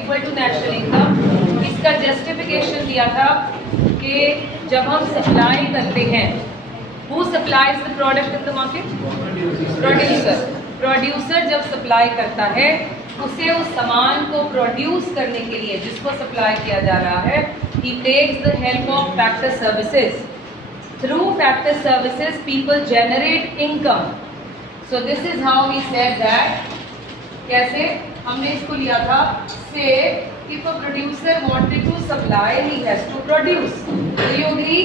Equal to national income. इसका justification दिया था कि जब हम सप्लाई करते हैं, who supplies the product in the market? Producer. Producer जब सप्लाई करता है, उसे उस सामान को प्रोड्यूस करने के लिए जिसको सप्लाई किया जा रहा है, he takes the help of factor services. Through factor services people generate income. So this is how we said that. कैसे हमने इसको लिया था, say if a producer wanted to supply, he has to produce. Do you agree?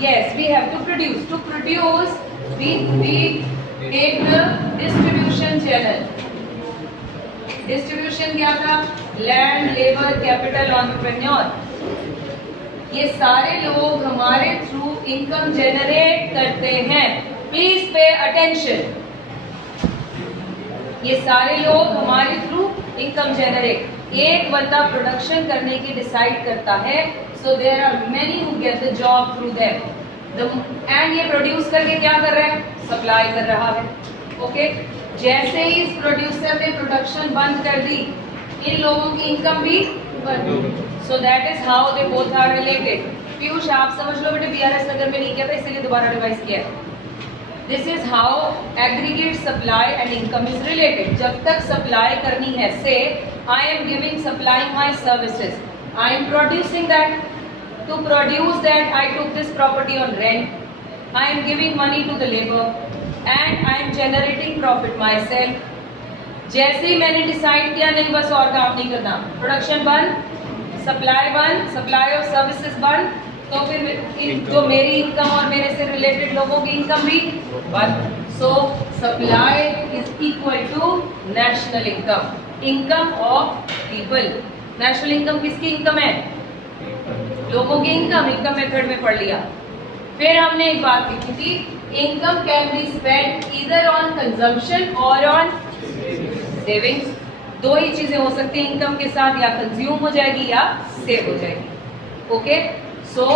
Yes, we have to produce. To produce, we take the distribution channel. Distribution क्या था? Land, labor, capital, entrepreneur. ये सारे लोग हमारे through income generate करते हैं। Please pay attention. ये सारे लोग हमारे थ्रू इनकम जनरेट। एक बंदा प्रोडक्शन करने की डिसाइड करता है, so there are many who get the job through them, and ये प्रोड्यूस करके क्या कर रहा है? सप्लाई कर रहा है। ओके, जैसे ही इस प्रोड्यूसर ने प्रोडक्शन बंद कर दी, इन लोगों की इनकम भी बंद। So that is how they both are related. Piyush आप समझ लो बेटे, बीआरएस नगर में नहीं किया था इसलिए दोबारा रिवाइज किया है। This is how aggregate supply and income is related. जब तक सप्लाई करनी है, say I am giving supplying my services, I am producing that. To produce that I took this property on rent, I am giving money to the labour and I am generating profit myself. जैसे ही मैंने decide किया नहीं बस और काम नहीं करना, प्रोडक्शन बंद, सप्लाई बंद, सप्लाई ऑफ सर्विसेज बंद, तो फिर जो मेरी इनकम और मेरे से रिलेटेड लोगों की इनकम भी बंद। So supply is equal to national income, income of people. National income किसकी इनकम है? लोगों की इनकम। इनकम मेथड में पढ़ लिया। फिर हमने एक बात लिखी थी, income can be spend either on consumption और ऑन सेविंग्स। दो ही चीजें हो सकती हैं इनकम के साथ, या कंज्यूम हो जाएगी या सेव हो जाएगी। Okay, so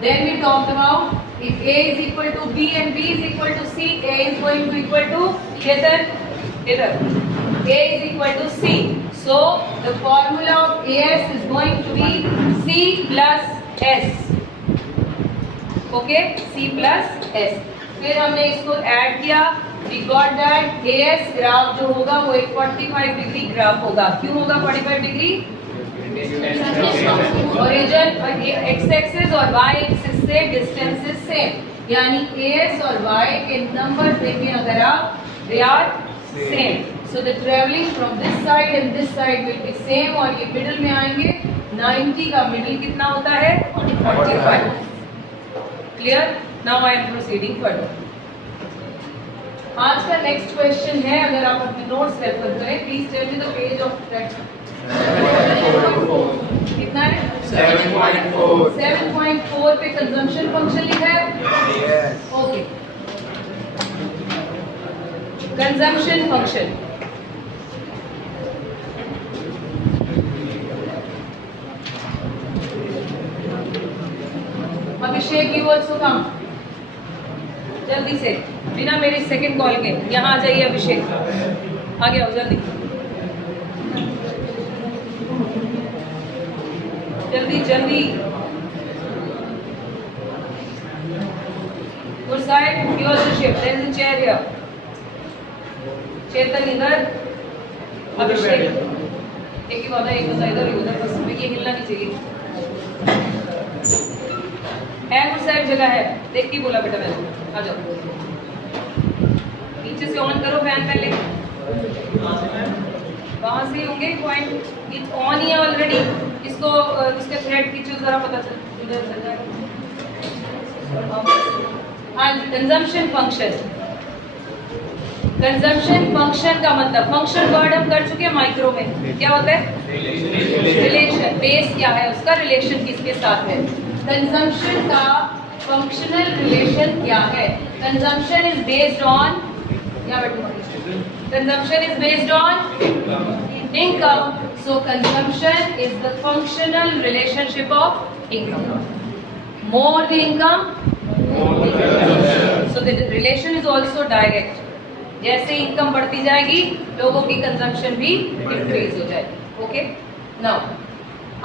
then we talked about if A is equal to B and B is equal to C, A is going to equal to इधर A is equal to C. So the formula of AS is going to be C plus S. Okay, C plus S. फिर हमने इसको add किया, we got that AS graph जो होगा वो एक 45 degree graph होगा। क्यों होगा 45 डिग्री? ओरिजिन और एक्स एक्सिस और वाई एक्सिस से डिस्टेंसेस सेम, यानी AS और Y के नंबर देखें अगर आप, they are same. So the traveling from this side and this side will be same, और ये मिडिल में आएंगे। 90 का मिडिल कितना होता है? 45. Clear? Now I am proceeding further. आज का नेक्स्ट क्वेश्चन है, अगर आप अपने नोट्स रेफर करें, please tell me the page of that. कितना है? 7.4। 7.4 पे कंजम्पशन फंक्शन लिखा है। Yes. Okay, consumption function. Abhishek you also come, जल्दी से, बिना मेरी सेकंड कॉल के यहाँ आ जाइए। अभिषेक आ गया हो, जल्दी जल्दी जल्दी। Gursai, you also shift. There is a chair here. चेतन इधर, अभिषेक एक ही बात है, एक बंदा इधर, उधर, बस ये हिलना नहीं चाहिए। है कुछ साइड जगह है, देख के बोला बेटा मैंने, आ जाओ। नीचे से ऑन करो फैन पहले, वहां से होंगे पॉइंट। इट ऑन ही है ऑलरेडी, इसको उसके थ्रेड खींचो जरा, पता चल इधर चल जाएगा। हाँ, कंजम्पशन फंक्शन। कंजम्पशन फंक्शन का मतलब, फंक्शन वर्ड हम कर चुके हैं माइक्रो में, क्या होता है? रिलेशन। बेस क्या है उसका? रिलेशन किसके साथ है? कंजम्पशन का फंक्शनल रिलेशन क्या है? कंजम्पशन इज बेस्ड ऑन, या consumption is based on income, so consumption is the functional relationship of income. More the income, so the relation is also direct. जैसे इनकम बढ़ती जाएगी, लोगों की कंजम्पशन भी इंक्रीज हो जाएगी। ओके, नाउ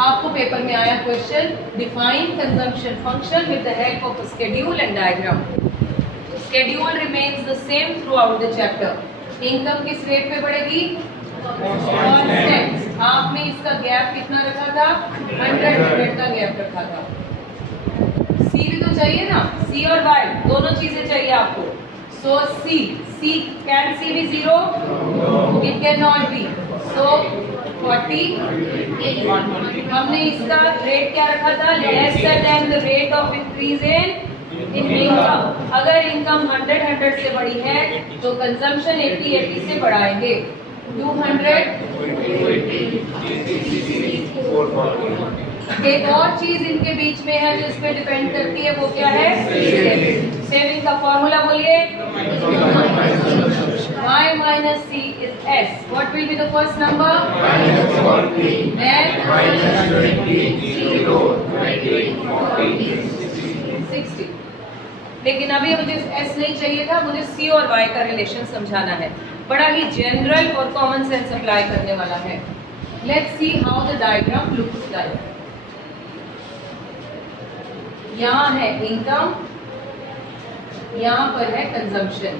आपको पेपर में आया question, define consumption function with the help of schedule and diagram. Schedule remains the same through out the chapter. Income किस रेट पे बढ़ेगी? कांस्टेंट। आपने इसका गैप कितना रखा था? 100 का गैप रखा था। सी भी तो चाहिए ना, सी और वाई दोनों चीजें चाहिए आपको। So c can c be 0? It can not be. So 40 हमने इसका रेट क्या रखा था? Lesser than the rate of increase in income. अगर इनकम 100 से बड़ी है तो कंजम्पशन 80 से बढ़ाएंगे। 200। एक और चीज इनके बीच में है जो इस पे डिपेंड करती है, वो क्या है? सेविंग का फॉर्मूला बोलिए। y minus c is s. What will be the first number? Then 60. लेकिन अभी मुझे s नहीं चाहिए था, मुझे c और y का रिलेशन समझाना है। बड़ा ही जनरल और कॉमन सेंस अप्लाई करने वाला है। Let's see how the diagram looks like. यहाँ है इनकम, यहाँ पर है कंजम्पशन।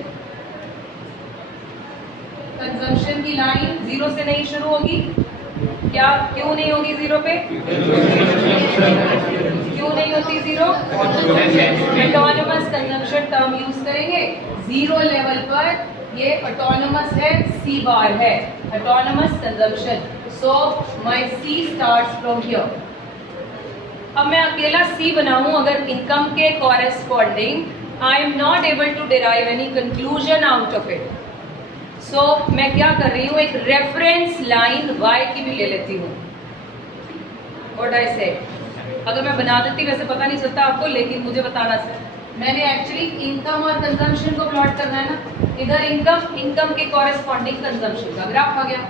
कंजम्पशन की लाइन 0 से नहीं शुरू होगी क्या? क्यों नहीं होगी 0 पे? क्यों नहीं होती 0? ऑटोनॉमस कंजम्पशन टर्म यूज करेंगे। 0 लेवल पर ये ऑटोनॉमस है, सी बार है, autonomous consumption. So my c starts from here. अब मैं अकेला सी बनाऊं अगर इनकम के corresponding, I am not able to derive any conclusion out of it. So मैं क्या कर रही हूँ, एक रेफरेंस लाइन y की भी ले लेती हूँ। व्हाट आई सेड, अगर मैं बना देती, वैसे पता नहीं चलता आपको, लेकिन मुझे बताना मैंने एक्चुअली इनकम और कंजम्पशन को प्लॉट करना है ना। इधर इनकम के कॉरेस्पॉन्डिंग कंजम्पशन का ग्राफ आ गया।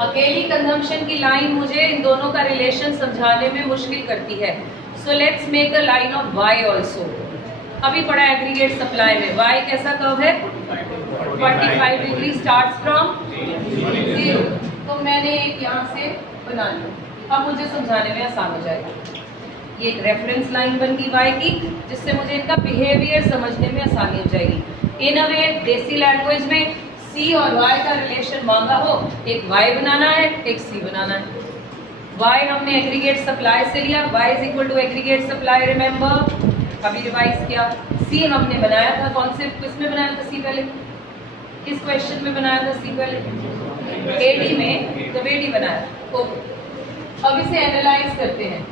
अकेली कंजम्पशन की लाइन मुझे इन दोनों का रिलेशन समझाने में मुश्किल करती है। So let's make a line of y also. अभी पढ़ा एग्रीगेट सप्लाई में y कैसा कर्व है? 45 डिग्री स्टार्ट्स फ्रॉम 0। तो मैंने एक यहाँ से बना लिया। अब मुझे समझाने में आसान हो जाएगा। ये एक रेफरेंस लाइन बन गई y की, जिससे मुझे इनका बिहेवियर समझने में आसानी हो जाएगी। इन अ वे देसी लैंग्वेज में c और y का रिलेशन मांगा हो, एक y बनाना है, एक c बनाना है। y हमने एग्रीगेट सप्लाई से लिया, y is equal to aggregate supply, remember अभी रिवाइज किया। c हमने बनाया था, कौन से किसमें बनाया था c पहले? किस क्वेश्चन में बनाया था c पहले? AD में, जब AD बनाया। ओके, अब इसे एनालाइज करते हैं।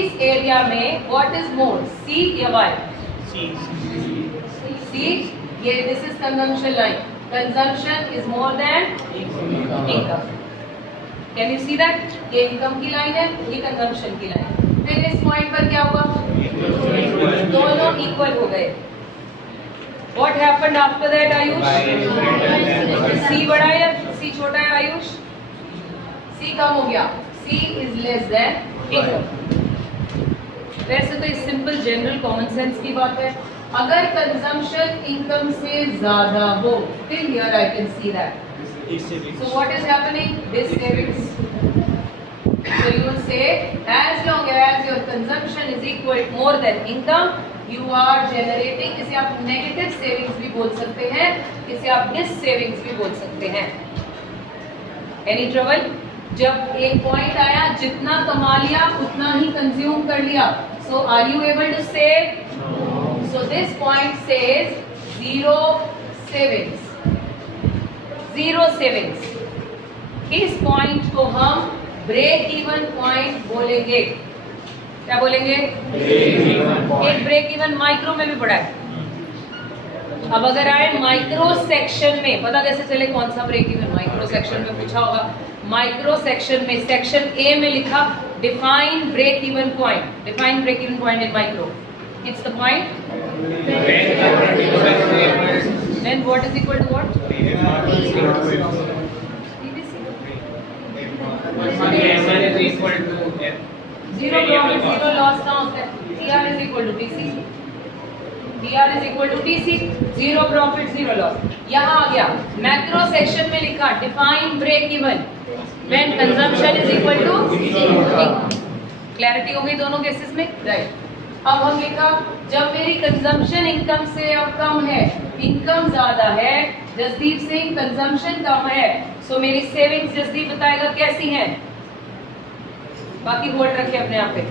इस एरिया में व्हाट इज मोर, c या y? c। ये this is consumption line. Consumption is more then income. Can you see that? ये इनकम की लाइन है, ये कंजम्पशन की लाइन। फिर इस पॉइंट पर क्या हुआ? दोनों इक्वल हो गए। What happened after that, Ayush? C बड़ा है या C छोटा है आयुष? C कम हो गया। C is less than income. वैसे तो इस सिंपल जनरल कॉमन सेंस की बात है। अगर कंजम्पशन इनकम से ज्यादा हो, till here I can see that. So what is happening? This savings. So you will say, as long as your consumption is equal more than income, you are generating, इसे आप negative savings भी बोल सकते हैं, इसे आप dish savings भी बोल सकते हैं। Any trouble? जब एक पॉइंट आया, जितना कमा लिया उतना ही कंज्यूम कर लिया। So are you able to save? So this point says zero savings. Zero savings. इस पॉइंट को हम ब्रेक इवन पॉइंट बोलेंगे। क्या बोलेंगे? एक ब्रेक इवन माइक्रो में भी पढ़ा है। अब अगर आए माइक्रो सेक्शन में, पता कैसे चले कौन सा ब्रेक इवन? माइक्रो सेक्शन में पूछा होगा। माइक्रो सेक्शन में सेक्शन ए में लिखा define break even point. Define break even point in micro. It's the point then what is equal to what? Zero profit, zero loss ना होता है। TR is equal to TC. TR is equal to TC. Zero profit, zero loss. यहाँ आ गया macro section में लिखा define break even. When consumption is equal to income. Clarity हो गई दोनों केसेस में, राइट। अब हम लिखा जब मेरी कंजम्पशन इनकम से अब कम है, इनकम ज्यादा है, जसदीप सिंह कंजम्पशन कम है, सो मेरी सेविंग्स जसदीप बताएगा कैसी है। बाकी होल्ड रखे अपने आप पे।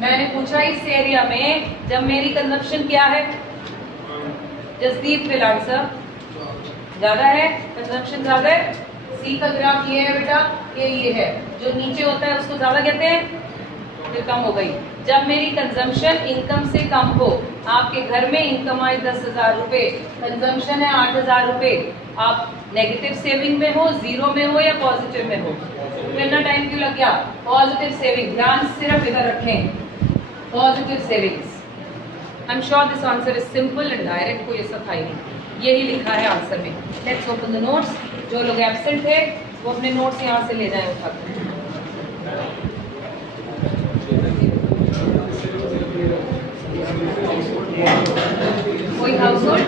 मैंने पूछा इस एरिया में जब मेरी कंजम्पशन क्या है, जसदीप विल आंसर ज्यादा है, कंजम्पशन ज्यादा है। सी का ग्राफ ये है बेटा, ये है, जो नीचे होता है उसको ज्यादा कहते हैं, फिर कम हो गई। जब मेरी कंजम्पशन इनकम से कम हो, आपके घर में इनकम आए 10,000 रुपए, कंजम्पशन है 8,000 रुपए, आप नेगेटिव सेविंग में हो, जीरो में हो या पॉजिटिव में हो, तो इतना टाइम क्यों लग गया? पॉजिटिव सेविंग, ध्यान सिर्फ इधर रखें, positive savings. I am sure this answer is simple and direct, कोई ऐसा था ही नहीं, यही लिखा है आंसर में। Let's open the notes. जो लोग एब्सेंट थे वो अपने नोट्स यहाँ से ले जाएं उठा कर। कोई हाउस होल्ड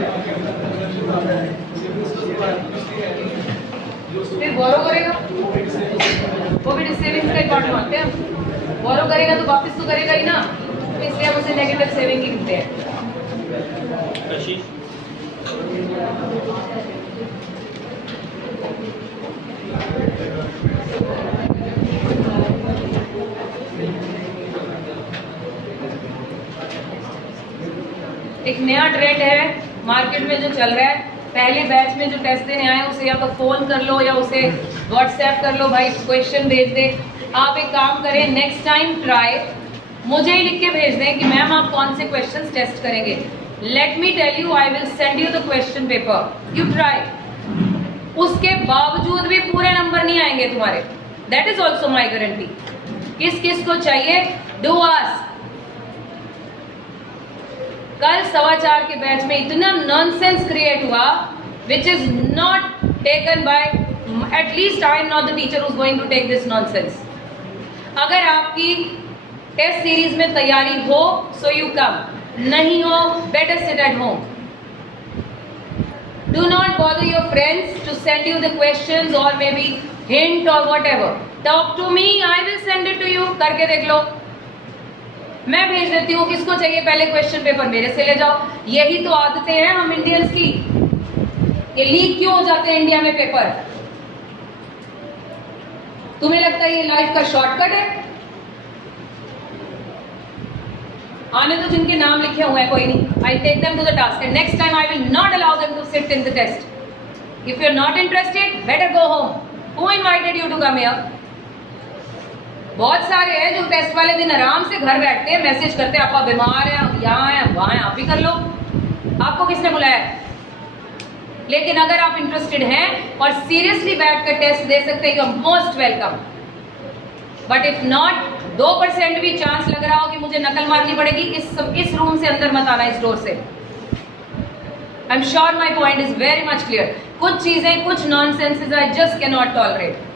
फिर बोरो करेगा, वो भी सेविंग्स का एक पार्ट मानते हैं। बोरो करेगा तो वापस तो करेगा ही ना, तो इसलिए हम उसे नेगेटिव सेविंग ही लिखते हैं। एक नया ट्रेंड है मार्केट में जो चल रहा है, पहले बैच में जो टेस्ट देने आए उसे या तो फोन कर लो या उसे व्हाट्सएप कर लो, भाई क्वेश्चन भेज दे। आप एक काम करें, नेक्स्ट टाइम ट्राई मुझे ही लिख के भेज दें कि मैम आप कौन से क्वेश्चंस टेस्ट करेंगे। Let me tell you, I will send you the question paper, you try. उसके बावजूद भी पूरे नंबर नहीं आएंगे तुम्हारे, that is also my guarantee. किस किस को चाहिए, डू आस्क। कल 4:15 के बैच में इतना नॉनसेंस क्रिएट हुआ which is not taken by, at least I am not the teacher who is going to take this nonsense. अगर आपकी टेस्ट सीरीज में तैयारी हो सो यू कम, नहीं हो better sit at home. Do not bother your friends to send you the questions और maybe hint और whatever. Talk to me, I will send it to you, करके देख लो, मैं भेज देती हूँ। किसको चाहिए पहले क्वेश्चन पेपर मेरे से ले जाओ। यही तो आदतें हैं हम इंडियंस की। ये लीक क्यों हो जाते हैं इंडिया में पेपर? तुम्हें लगता है ये लाइफ का शॉर्टकट है? आने तो जिनके नाम लिखे हुए हैं, कोई नहीं, I take them to the task and next time I will not allow them to sit in the test. If you are not interested better go home. Who invited you to come here? बहुत सारे हैं जो test वाले दिन आराम से घर बैठते हैं, मैसेज करते हैं आप बीमार हैं, यहाँ हैं वहाँ हैं, आप भी कर लो, आपको किसने बुलाया? लेकिन अगर आप इंटरेस्टेड हैं और सीरियसली बैठ कर टेस्ट दे सकते हैं, you are most welcome. But if not, 2% भी चांस लग रहा हो कि मुझे नकल मारनी पड़ेगी, इस रूम से अंदर मत आना, इस डोर से। I am sure my point is very much clear. कुछ चीजें, कुछ nonsenses I just can not tolerate.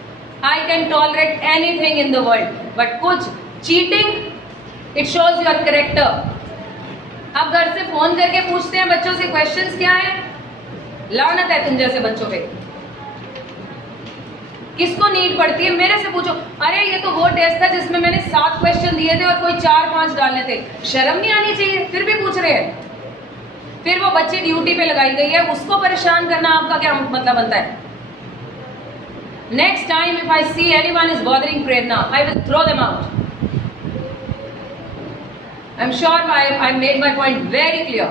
I can tolerate anything in the world, but कुछ cheating, it shows your character। अब घर से फोन करके पूछते हैं बच्चों से क्वेश्चंस क्या है, लानत है तुम जैसे बच्चों पे। किसको नीड पड़ती है? मेरे से पूछो, अरे ये तो वो टेस्ट था जिसमें मैंने 7 क्वेश्चन दिए थे और कोई 4-5 डालने थे। शर्म नहीं आनी चाहिए, फिर भी पूछ रहे हैं। फिर वो बच्चे ड्यूटी पे लगाई गई है, उसको परेशान करना आपका क्या मतलब बनता है? Next time if I see anyone is bothering Prerna, I will throw them out. I'm sure I made my point very clear.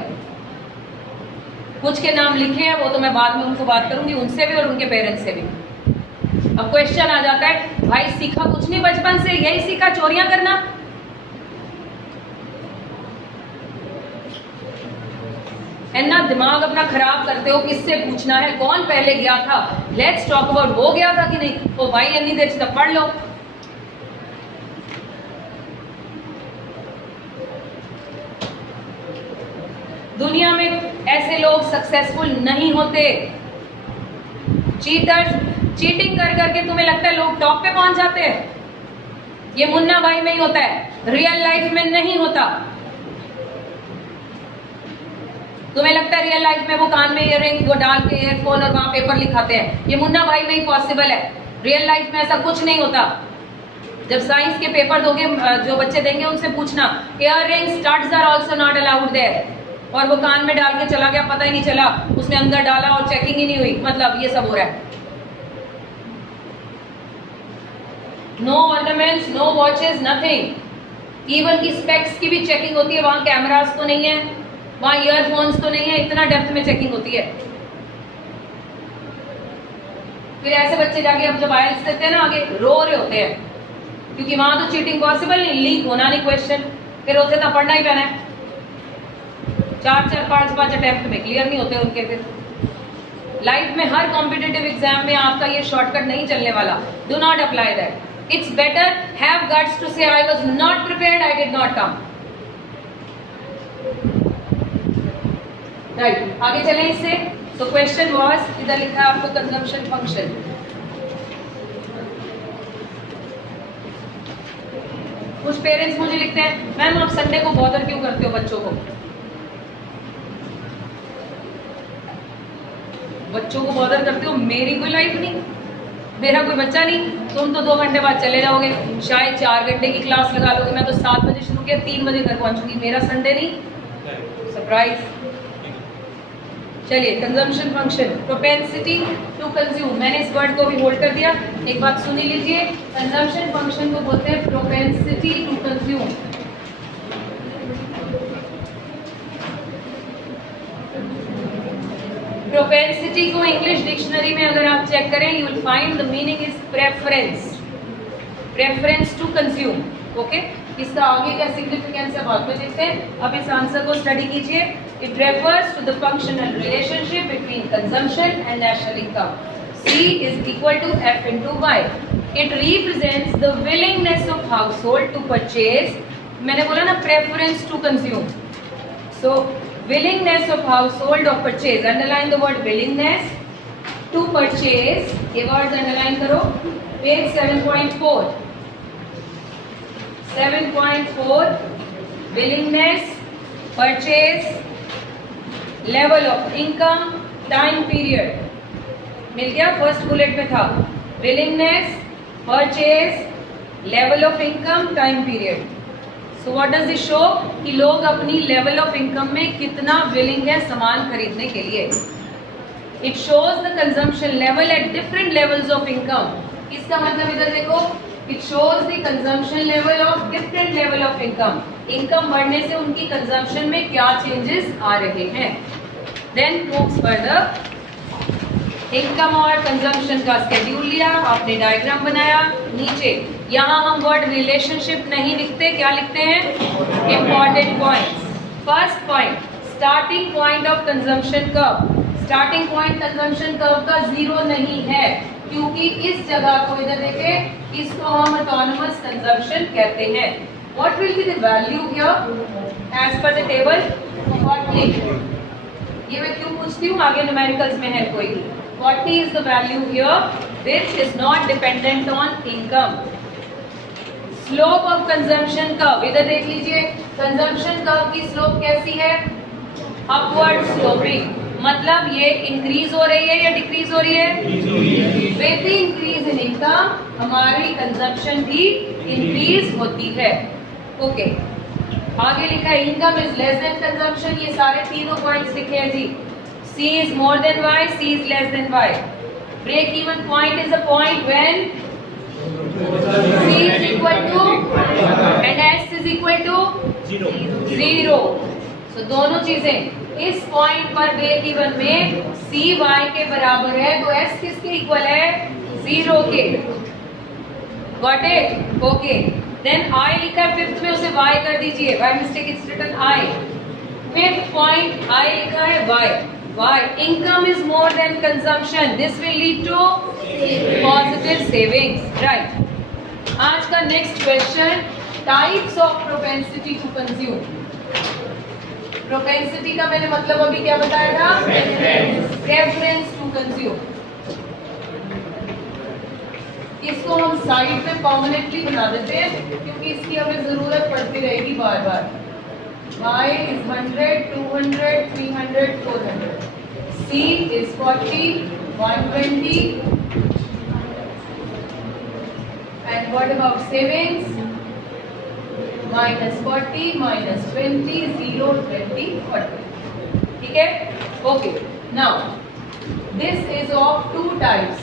कुछ के नाम लिखे हैं, वो तो मैं बाद में उनको बात करूंगी, उनसे भी और उनके पेरेंट्स से भी। अब क्वेश्चन आ जाता है, भाई सीखा कुछ नहीं बचपन से, यही सीखा चोरियां करना। ना दिमाग अपना खराब करते हो, किससे पूछना है, कौन पहले गया था, लेट्स टॉक अबाउट वो गया था कि नहीं, तो भाई इतनी देर से पढ़ लो। दुनिया में ऐसे लोग सक्सेसफुल नहीं होते। चीटर्स, चीटिंग कर करके तुम्हें लगता है लोग टॉप पे पहुंच जाते हैं? ये मुन्ना भाई में ही होता है, रियल लाइफ में नहीं होता। तुम्हें लगता है रियल लाइफ में वो कान में इयररिंग वो डाल के ईयरफोन और वहां पेपर लिखाते हैं, ये मुन्ना भाई में ही पॉसिबल है। रियल लाइफ में ऐसा कुछ नहीं होता। जब साइंस के पेपर दोगे, जो बच्चे देंगे उनसे पूछना, earring studs are also not allowed there, और वो कान में डाल के चला गया, पता ही नहीं चला, उसने अंदर डाला और चेकिंग ही नहीं हुई, मतलब ये सब हो रहा है। No ornaments, no watches, nothing. Even की स्पेक्स की भी चेकिंग होती है, वहां कैमरास तो नहीं है, वहां ईयरफोन्स तो नहीं है, इतना डेप्थ में चेकिंग होती है। फिर ऐसे बच्चे जाके अब जब आईएलटीएस देते हैं ना, आगे रो रहे होते हैं, क्योंकि वहां तो चीटिंग पॉसिबल नहीं, लीक होना नहीं क्वेश्चन, फिर होते तो पढ़ना ही पैना है। 4-4, 5-5 अटेम्प्ट में क्लियर नहीं होते उनके। फिर लाइफ में हर कॉम्पिटिटिव एग्जाम में आपका ये शॉर्टकट नहीं चलने वाला। Do not apply that. It's better have guts to say I was not prepared, I did not come. Right, आगे चलें इससे। सो क्वेश्चन वाज, इधर लिखा है आपको कंजम्पशन फंक्शन। कुछ पेरेंट्स मुझे लिखते हैं, मैम आप संडे को बॉदर क्यों करते हो बच्चों को? बच्चों को बॉदर करते हो, मेरी कोई लाइफ नहीं, मेरा कोई बच्चा नहीं। तुम तो 2 घंटे बाद चले जाओगे, शायद 4 घंटे की क्लास लगा लोगे। मैं तो 7 बजे शुरू किया, 3 बजे घर पहुंचूंगी, मेरा संडे नहीं। सरप्राइज। चलिए, consumption function, propensity to consume, मैंने इस वर्ड को भी होल्ड कर दिया। एक बात सुन लीजिए, कंजम्पशन फंक्शन को बोलते हैं प्रोपेंसिटी टू कंज्यूम। प्रोपेंसिटी को इंग्लिश डिक्शनरी में अगर आप चेक करें, you will find the meaning is preference, preference to consume. Okay, इसका आगे का सिग्निफिकेंस है बाद में देखते हैं। अब इस आंसर को स्टडी कीजिए। It refers to the functional relationship between consumption and national income. C is equal to F into Y. It represents the willingness of household to purchase. मैंने बोला ना preference to consume. So willingness of household of purchase. Underline the word willingness to purchase. ये words underline करो. Page 7.4. 7.4. Willingness, purchase, level of income, time period. मिल गया, first bullet में था willingness, purchase, level of income, time period. So what does this show कि लोग अपनी level of income में कितना विलिंग है सामान खरीदने के लिए। It shows the consumption level at different levels of income. इसका मतलब इधर देखो, it shows the consumption level of different level of income. Income बढ़ने से उनकी कंजम्पशन में क्या चेंजेस आ रहे हैं। देन मूव्स फर्दर, इनकम और कंजम्पशन का स्केड्यूल लिया, आपने डायग्राम बनाया। नीचे यहाँ हम वर्ड रिलेशनशिप नहीं लिखते, क्या लिखते हैं? Important points. First point, starting point of consumption curve. Starting point consumption curve का 0 नहीं है, क्योंकि इस जगह को इधर देखें, इसको हम ऑटोनोमस कंजम्पशन कहते हैं। What will be the value here as per the table? 40। ये मैं क्यों पूछती हूँ, आगे न्यूमेरिकल्स में है कोई। 40 is the value here, which is not dependent on income. Slope of consumption curve, इधर देख लीजिए, consumption curve की slope कैसी है? Upward sloping, मतलब ये increase हो रही है या decrease हो रही है? With the increase in income, हमारी consumption भी increase होती है। Okay, आगे लिखा है income is less than consumption, ये सारे तीनों points लिखे हैं जी। C is more than Y, C is less than Y. Break even point is a point when C is equal to and S is equal to 0. So दोनों चीजें इस point पर break even में C Y के बराबर है, तो S किसके इक्वल है? 0 के। Got it? Okay. Then I लिखा है फिफ्थ में, उसे Y कर दीजिए। By mistake it's written I. Fifth point I लिखा है Y. Why? Income is more than consumption. This will lead to positive savings. Right. आज का next question, types of propensity to consume. Propensity का मैंने मतलब अभी क्या बताया था? Preference to consume. इसको हम साइड में परमानेंटली बना देते हैं, क्योंकि इसकी हमें जरूरत पड़ती रहेगी बार बार। Y is 100, 200, 300, 400. C is 40, 120, And what about savings? -40, -20, 0, 20, 40. ठीक है? Okay. Now, this is of two types.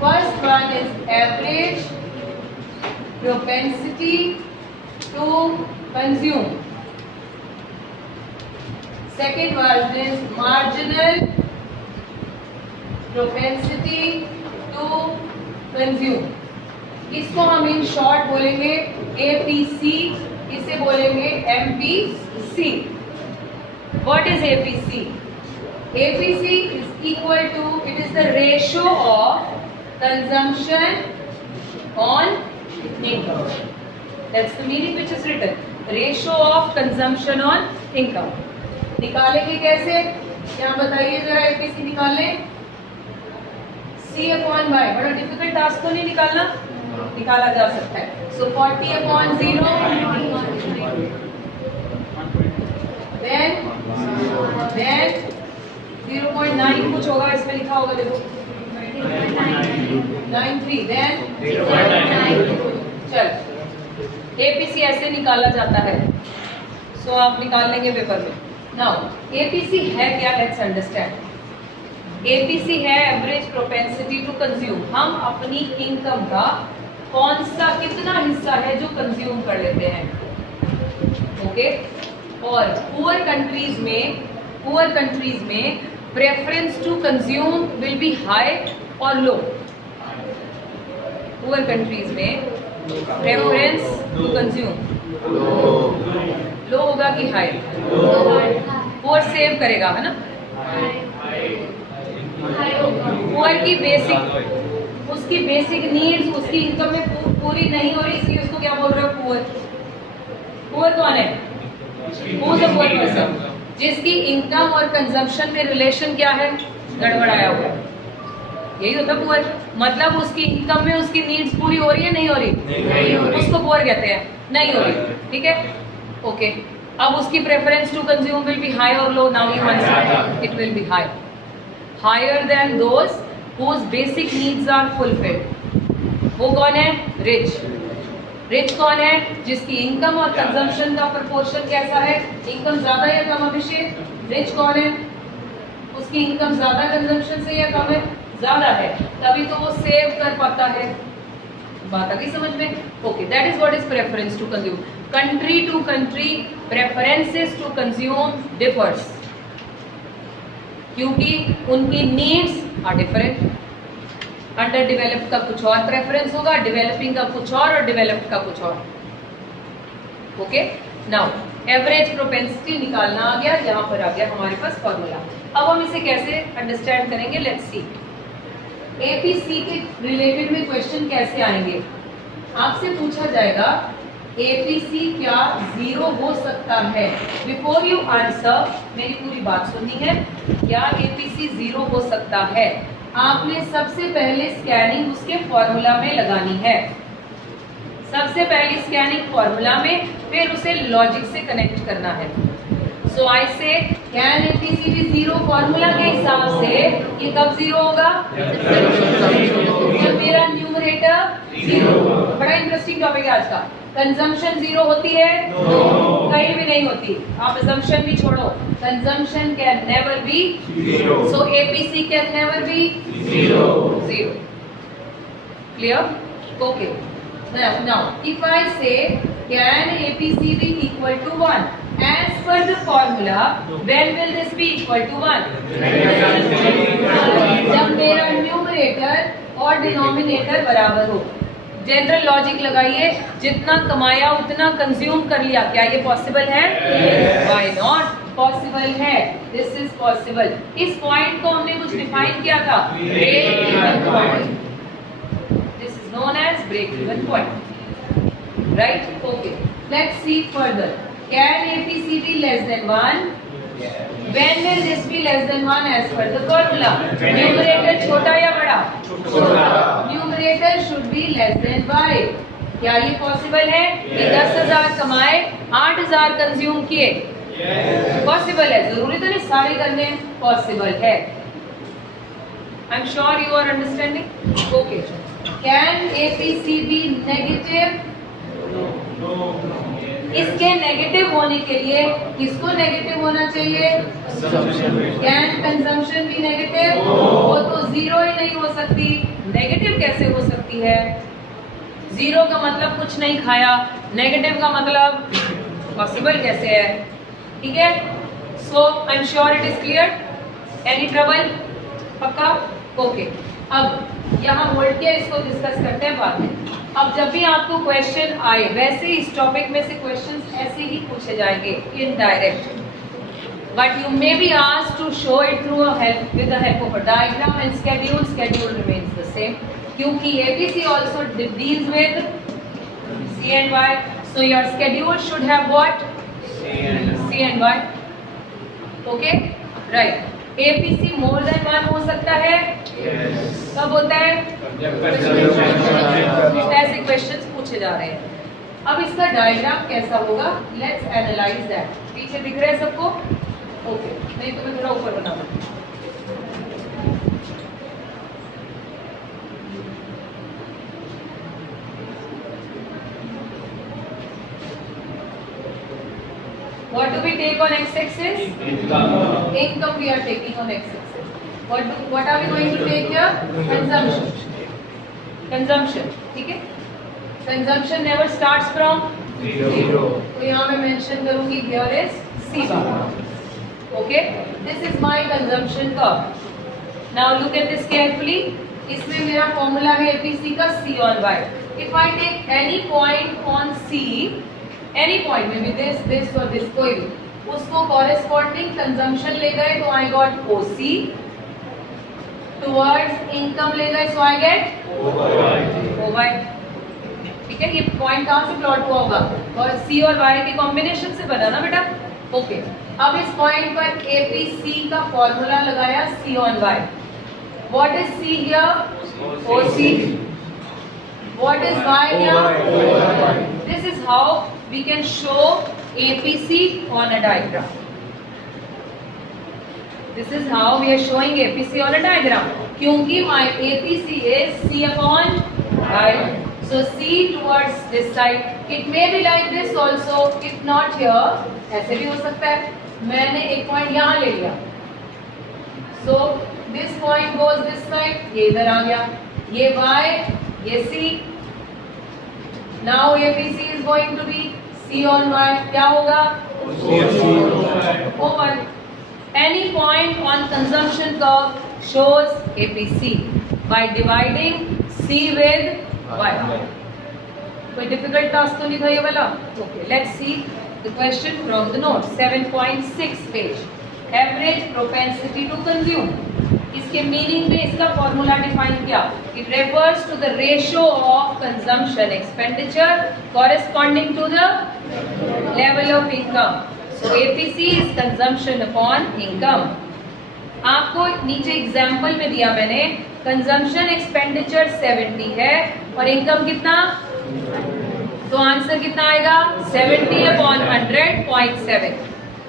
First one is average propensity to consume. Second one is marginal propensity to consume. इसको हम इन शॉर्ट बोलेंगे APC, इसे बोलेंगे MPC. What is APC? APC is equal to, it is the ratio of consumption on income. That's the meaning which is written. Ratio of consumption on income. निकालेंगे कैसे? यहाँ बताइए जरा APC निकालें. C/Y. बड़ा डिफिकल्ट टास्क तो नहीं निकालना? निकाला जा सकता है. So 40/0. Then 0.9 कुछ होगा, इसमें लिखा होगा, देखो 93. Then 0.9. चल, APC ऐसे निकाला जाता है. So आप निकाल लेंगे पेपर में. Now APC है क्या? Let's understand. APC है एवरेज प्रोपेंसिटी टू कंज्यूम. हम अपनी इनकम का कौन सा कितना हिस्सा है जो कंज्यूम कर लेते हैं. ओके. और पुअर कंट्रीज में preference to consume will be high और लो. पुअर कंट्रीज में प्रेफरेंस टू कंज्यूम लो होगा कि हाई? पुअर सेव करेगा, है ना. पुअर की उसकी बेसिक नीड्स उसकी इनकम में पूरी नहीं हो रही, इसलिए उसको क्या बोल रहे हो? पुअर कौन है? Who is a poor person? जिसकी इनकम और कंजम्पशन में रिलेशन क्या है? गड़बड़ाया हुआ है. यही होता है पुअर. मतलब उसकी इनकम में उसकी नीड्स पूरी हो रही है, नहीं हो रही? उसको पुअर कहते हैं. नहीं हो रही. ठीक है. ओके. अब उसकी preference to consume will be high और low. Now you understand, it will be high, higher than those whose basic needs are fulfilled. वो कौन है? रिच कौन है? जिसकी इनकम और कंजम्पशन का प्रोपोर्शन कैसा है? इनकम ज्यादा या कम? अभिषेक, रिच कौन है? उसकी इनकम ज्यादा कंजम्पशन से या कम है? ज्यादा है, तभी तो वो सेव कर पाता है. बात आ गई समझ में? Okay. That is what is preference to consume. Country to country preferences to consume differs, क्योंकि उनकी needs are different. Underdeveloped का कुछ और प्रेफरेंस होगा, डेवलपिंग का कुछ और डेवलप्ड का कुछ और. ओके. नाउ एवरेज प्रोपेंसिटी निकालना आ गया. यहाँ पर आ गया हमारे पास फॉर्मूला. अब हम इसे कैसे अंडरस्टैंड करेंगे? Let's see. एपीसी के रिलेटेड में क्वेश्चन कैसे आएंगे? आपसे पूछा जाएगा एपीसी क्या 0 हो सकता है? बिफोर यू आंसर मेरी पूरी बात सुननी है. क्या एपीसी 0 हो सकता है? आपने सबसे पहले स्कैनिंग उसके फॉर्मूला में लगानी है. सबसे पहले स्कैनिंग फॉर्मूला में, फिर उसे लॉजिक से कनेक्ट करना है. सो आई से कैन एपीसी बी 0? फॉर्मूला के हिसाब से ये कब 0 होगा? जब मेरा न्यूमरेटर 0. बड़ा इंटरेस्टिंग टॉपिक है आज का. कंजम्पशन 0 होती है? कहीं भी नहीं होती. आप असम्पशन भी छोड़ो. Consumption can never be 0. So APC can never be 0. Clear? Okay. Now if I say can APC be equal to 1 as per the formula, when will this be equal to 1? जब मेरा numerator और denominator बराबर हो. General logic लगाइए. जितना कमाया उतना consume कर लिया. क्या ये पॉसिबल है? Why not? पॉसिबल है. This is possible. इस पॉइंट को हमने कुछ डिफाइन किया था, break even point. This is known as break even point. Right? Okay. Let's see further. Can APC be less than 1? When will this be less than 1 as per the formula? Numerator छोटा या बड़ा? छोटा. Numerator should be less than 5. क्या ये possible है कि 10,000 कमाए 8,000 consume किए? पॉसिबल है. जरूरी तो नहीं सारे करने. पॉसिबल है. I am sure you are understanding. Okay. Can APC होने के लिए किसको नेगेटिव होना चाहिए? कैन कंजम्पशन भी नेगेटिव? वो तो जीरो ही नहीं हो सकती, नेगेटिव कैसे हो सकती है? जीरो का मतलब कुछ नहीं खाया, नेगेटिव का मतलब पॉसिबल कैसे है? ठीक है, so I am sure it is clear. Any trouble? पक्का? ओके, अब यहाँ होल्ड किया, इसको डिस्कस करते हैं बाद में। अब जब भी आपको क्वेश्चन आए, वैसे इस टॉपिक में से क्वेश्चंस ऐसे ही पूछे जाएंगे indirect, but you may be asked to show it through with the help of a diagram and schedule. Schedule remains the same क्योंकि ABC also deals with c and y, so your schedule should have what? C and y. Okay, right. APC more than one हो सकता है? कब होता है? ऐसे questions पूछे जा रहे हैं। अब इसका डायग्राम कैसा होगा, लेट्स एनालाइज दैट। पीछे दिख रहा है सबको? ओके, नहीं तो मैं थोड़ा ऊपर बना दूँ। What do we take on x-axis? Income we are taking on x-axis. What are we going to take here? Consumption. Consumption, ठीक है? Consumption never starts from zero. तो यहाँ मैं mention करूँगी here is C bar. Okay? This is my consumption curve. Now look at this carefully. इसमें मेरा formula है APC का C on Y. If I take any point on C, any point में भी दिस और this कोई भी, उसको कॉरेस्पॉन्डिंग कंजम्पशन ले गए तो I got OC, towards income ले गए सो आई गेट ओवाई। ठीक है, ये पॉइंट कहाँ से प्लॉट हुआ होगा? और सी और वाई के कॉम्बिनेशन से बना ना बेटा। ओके, अब इस पॉइंट पर एपीसी का फॉर्मूला लगाया c on y. What is c here? OC. What is y here? This is how we can show APC on a diagram. This is how we are showing APC on a diagram. क्योंकि my APC is C upon Y. So C towards this side. It may be like this also. If not here, ऐसे भी हो सकता है। मैंने एक point यहाँ ले लिया, so this point goes this side. ये इधर आ गया, ये Y, ये C. Now APC is going to be C on Y. क्या होगा? Over. Any point on consumption curve shows APC by dividing C with Y. कोई difficult task तो नहीं था ये वाला? Okay, let's see the question from the note. 7.6 page. Average propensity to consume. इसके meaning में इसका फॉर्मूला डिफाइन किया। It refers to the ratio of consumption expenditure corresponding to the level of income. So APC is consumption upon income. आपको नीचे example में दिया मैंने, consumption expenditure 70 है और इनकम कितना? तो आंसर कितना आएगा? 70 upon 100.7।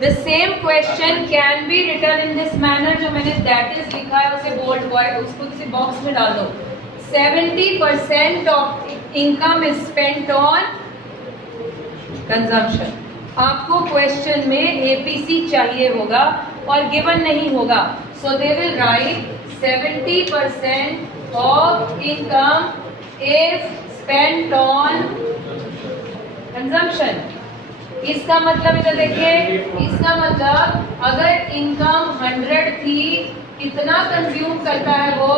The same question can be written in this manner. जो मैंने that is लिखा है उसे बोल्ड हुआ है, उसको किसी बॉक्स में डाल दो। 70% of income is spent on consumption. आपको क्वेश्चन में APC चाहिए होगा और गिवन नहीं होगा, so they will write 70% of income is spent on consumption. इसका मतलब इधर देखिए, इसका मतलब अगर इनकम 100 थी, कितना कंज्यूम करता है वो?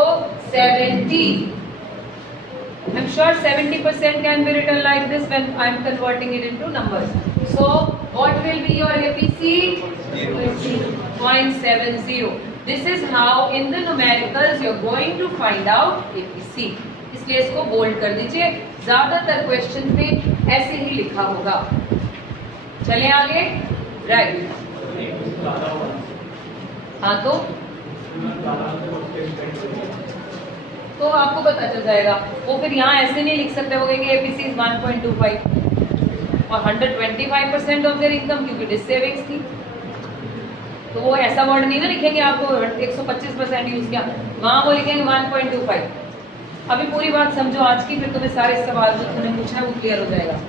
70. I'm sure 70% can be written like this when I'm converting it into numbers. So what will be your APC? 0.70. This is how in the numericals you're going to find out APC. इसलिए इसको bold कर दीजिए। ज्यादातर question में ऐसे ही लिखा होगा। चले आगे, राइट। हाँ तो आपको पता चल जाएगा। वो फिर यहाँ ऐसे नहीं लिख सकते, वो कहेंगे एपीसी इज 1.25 और 125% ऑफ देयर इनकम, क्योंकि डिस सेविंग्स थी। तो वो ऐसा वर्ड नहीं ना लिखेंगे, आपको 125% यूज किया, वहाँ वो लिखेंगे 1.25। अभी पूरी बात समझो आज की, फिर तुम्हें सारे सवाल जो तुमने पूछा है वो क्लियर हो जाएगा।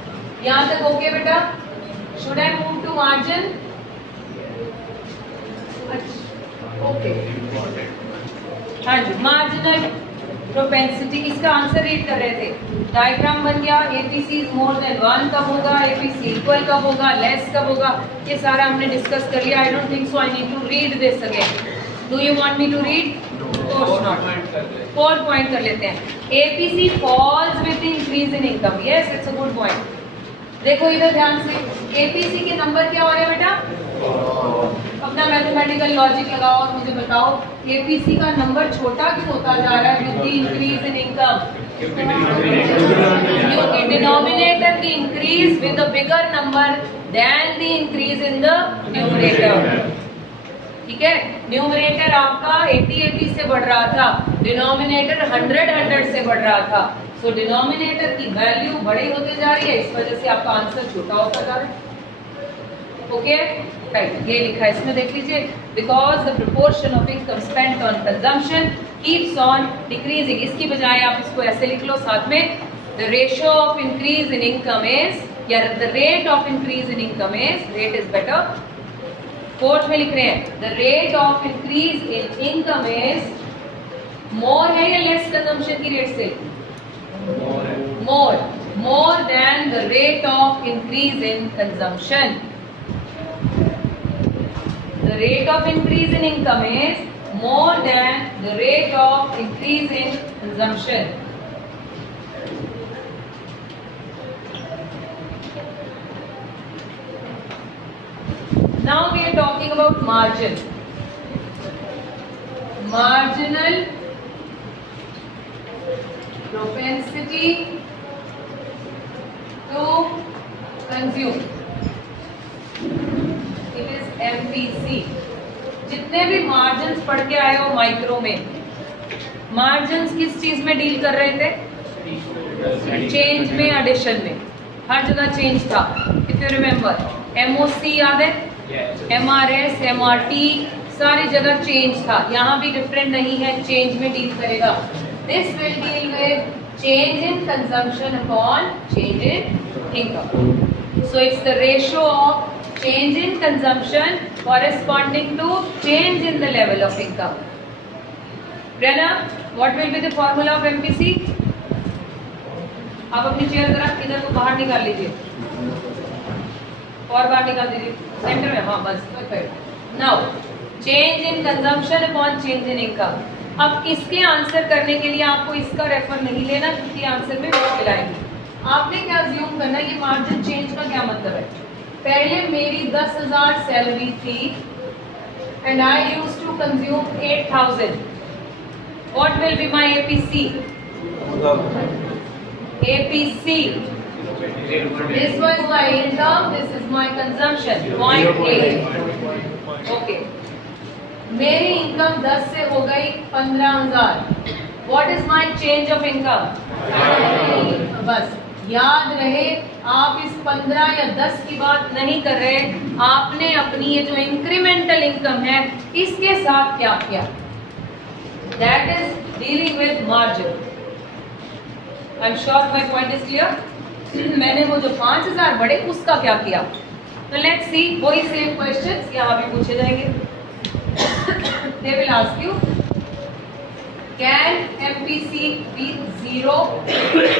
यहाँ तक ओके बेटा? Should I move to margin? Okay हाँ जी, मार्जिनल प्रोपेंसिटी, इसका आंसर रीड कर रहे थे। डायग्राम बन गया, एपीसी इज मोर देन 1 कब होगा, एपीसी इक्वल कब होगा, लेस कब होगा, ये सारा हमने डिस्कस कर लिया। I don't think so I need to read this again. Do you want me to read? Fourth point कर लेते हैं। APC falls with increase in income. Yes, it's a good point. देखो इधर ध्यान से, एपीसी के नंबर क्या हो रहे हैं बेटा? अपना मैथमेटिकल लॉजिक लगाओ और मुझे बताओ एपीसी का नंबर छोटा क्यों होता जा रहा है with the increase in income? क्योंकि डिनोमिनेटर की increase with a bigger number than the increase in the numerator. ठीक है, न्यूमरेटर आपका 80 से बढ़ रहा था, डिनोमिनेटर 100 से बढ़ रहा था। सो डिनोमिनेटर की वैल्यू बड़ी होते जा रही है, इस वजह से आपका आंसर छोटा होता जा रहा है। ओके राइट, ये लिखा है इसमें, देख लीजिए। Because the proportion of income spent on consumption keeps on decreasing. इसकी बजाय आप इसको ऐसे लिख लो साथ में, the ratio of increase in income is, या the rate of increase in income is, rate is better. Fourth में लिख रहे हैं the rate of increase in income is more है या लेस कंजम्पशन की रेट से? More than the rate of increase in consumption. The rate of increase in income is more than the rate of increase in consumption. Now we are talking about margin. Marginal propensity to consume. It is MPC. जितने भी margins पढ़ के आए हो micro में, margins किस चीज में डील कर रहे थे? चेंज में, एडिशन में, हर जगह चेंज था। इफ यू रिमेम्बर, एमओसी याद है, एमआरएस, एमआरटी, सारी जगह चेंज था। यहाँ भी डिफरेंट नहीं है, चेंज में डील करेगा। This will deal with change in consumption upon change in income. So it's the ratio of change in consumption corresponding to change in the level of income. Brenna, what will be the formula of MPC? आप अपनी chair जरा इधर को बाहर निकाल लीजिए और बाहर निकाल दीजिए सेंटर में। हाँ बस perfect. Now change in consumption upon change in income. अब इसके आंसर करने के लिए आपको इसका रेफर नहीं लेना, क्योंकि आंसर में मुश्किल आएगी। आपने क्या अज्यूम करना है, ये मार्जिन चेंज का क्या मतलब है? पहले मेरी 10,000 सैलरी थी and I used to consume 8,000. What will be my APC? APC. This was my income, this is my consumption. 0.8. Okay. मेरी इनकम 10 से हो गई 15,000. What is my change of income? बस याद रहे, आप इस 15 या 10 की बात नहीं कर रहे, आपने अपनी ये जो इंक्रीमेंटल इनकम है इसके साथ क्या किया? That is dealing with margin. I am sure my point is clear. मैंने वो जो 5,000 बढ़े उसका क्या किया? तो लेट्स सी, वही सेम क्वेश्चंस यहाँ भी पूछे जाएंगे। They will ask you can MPC be 0?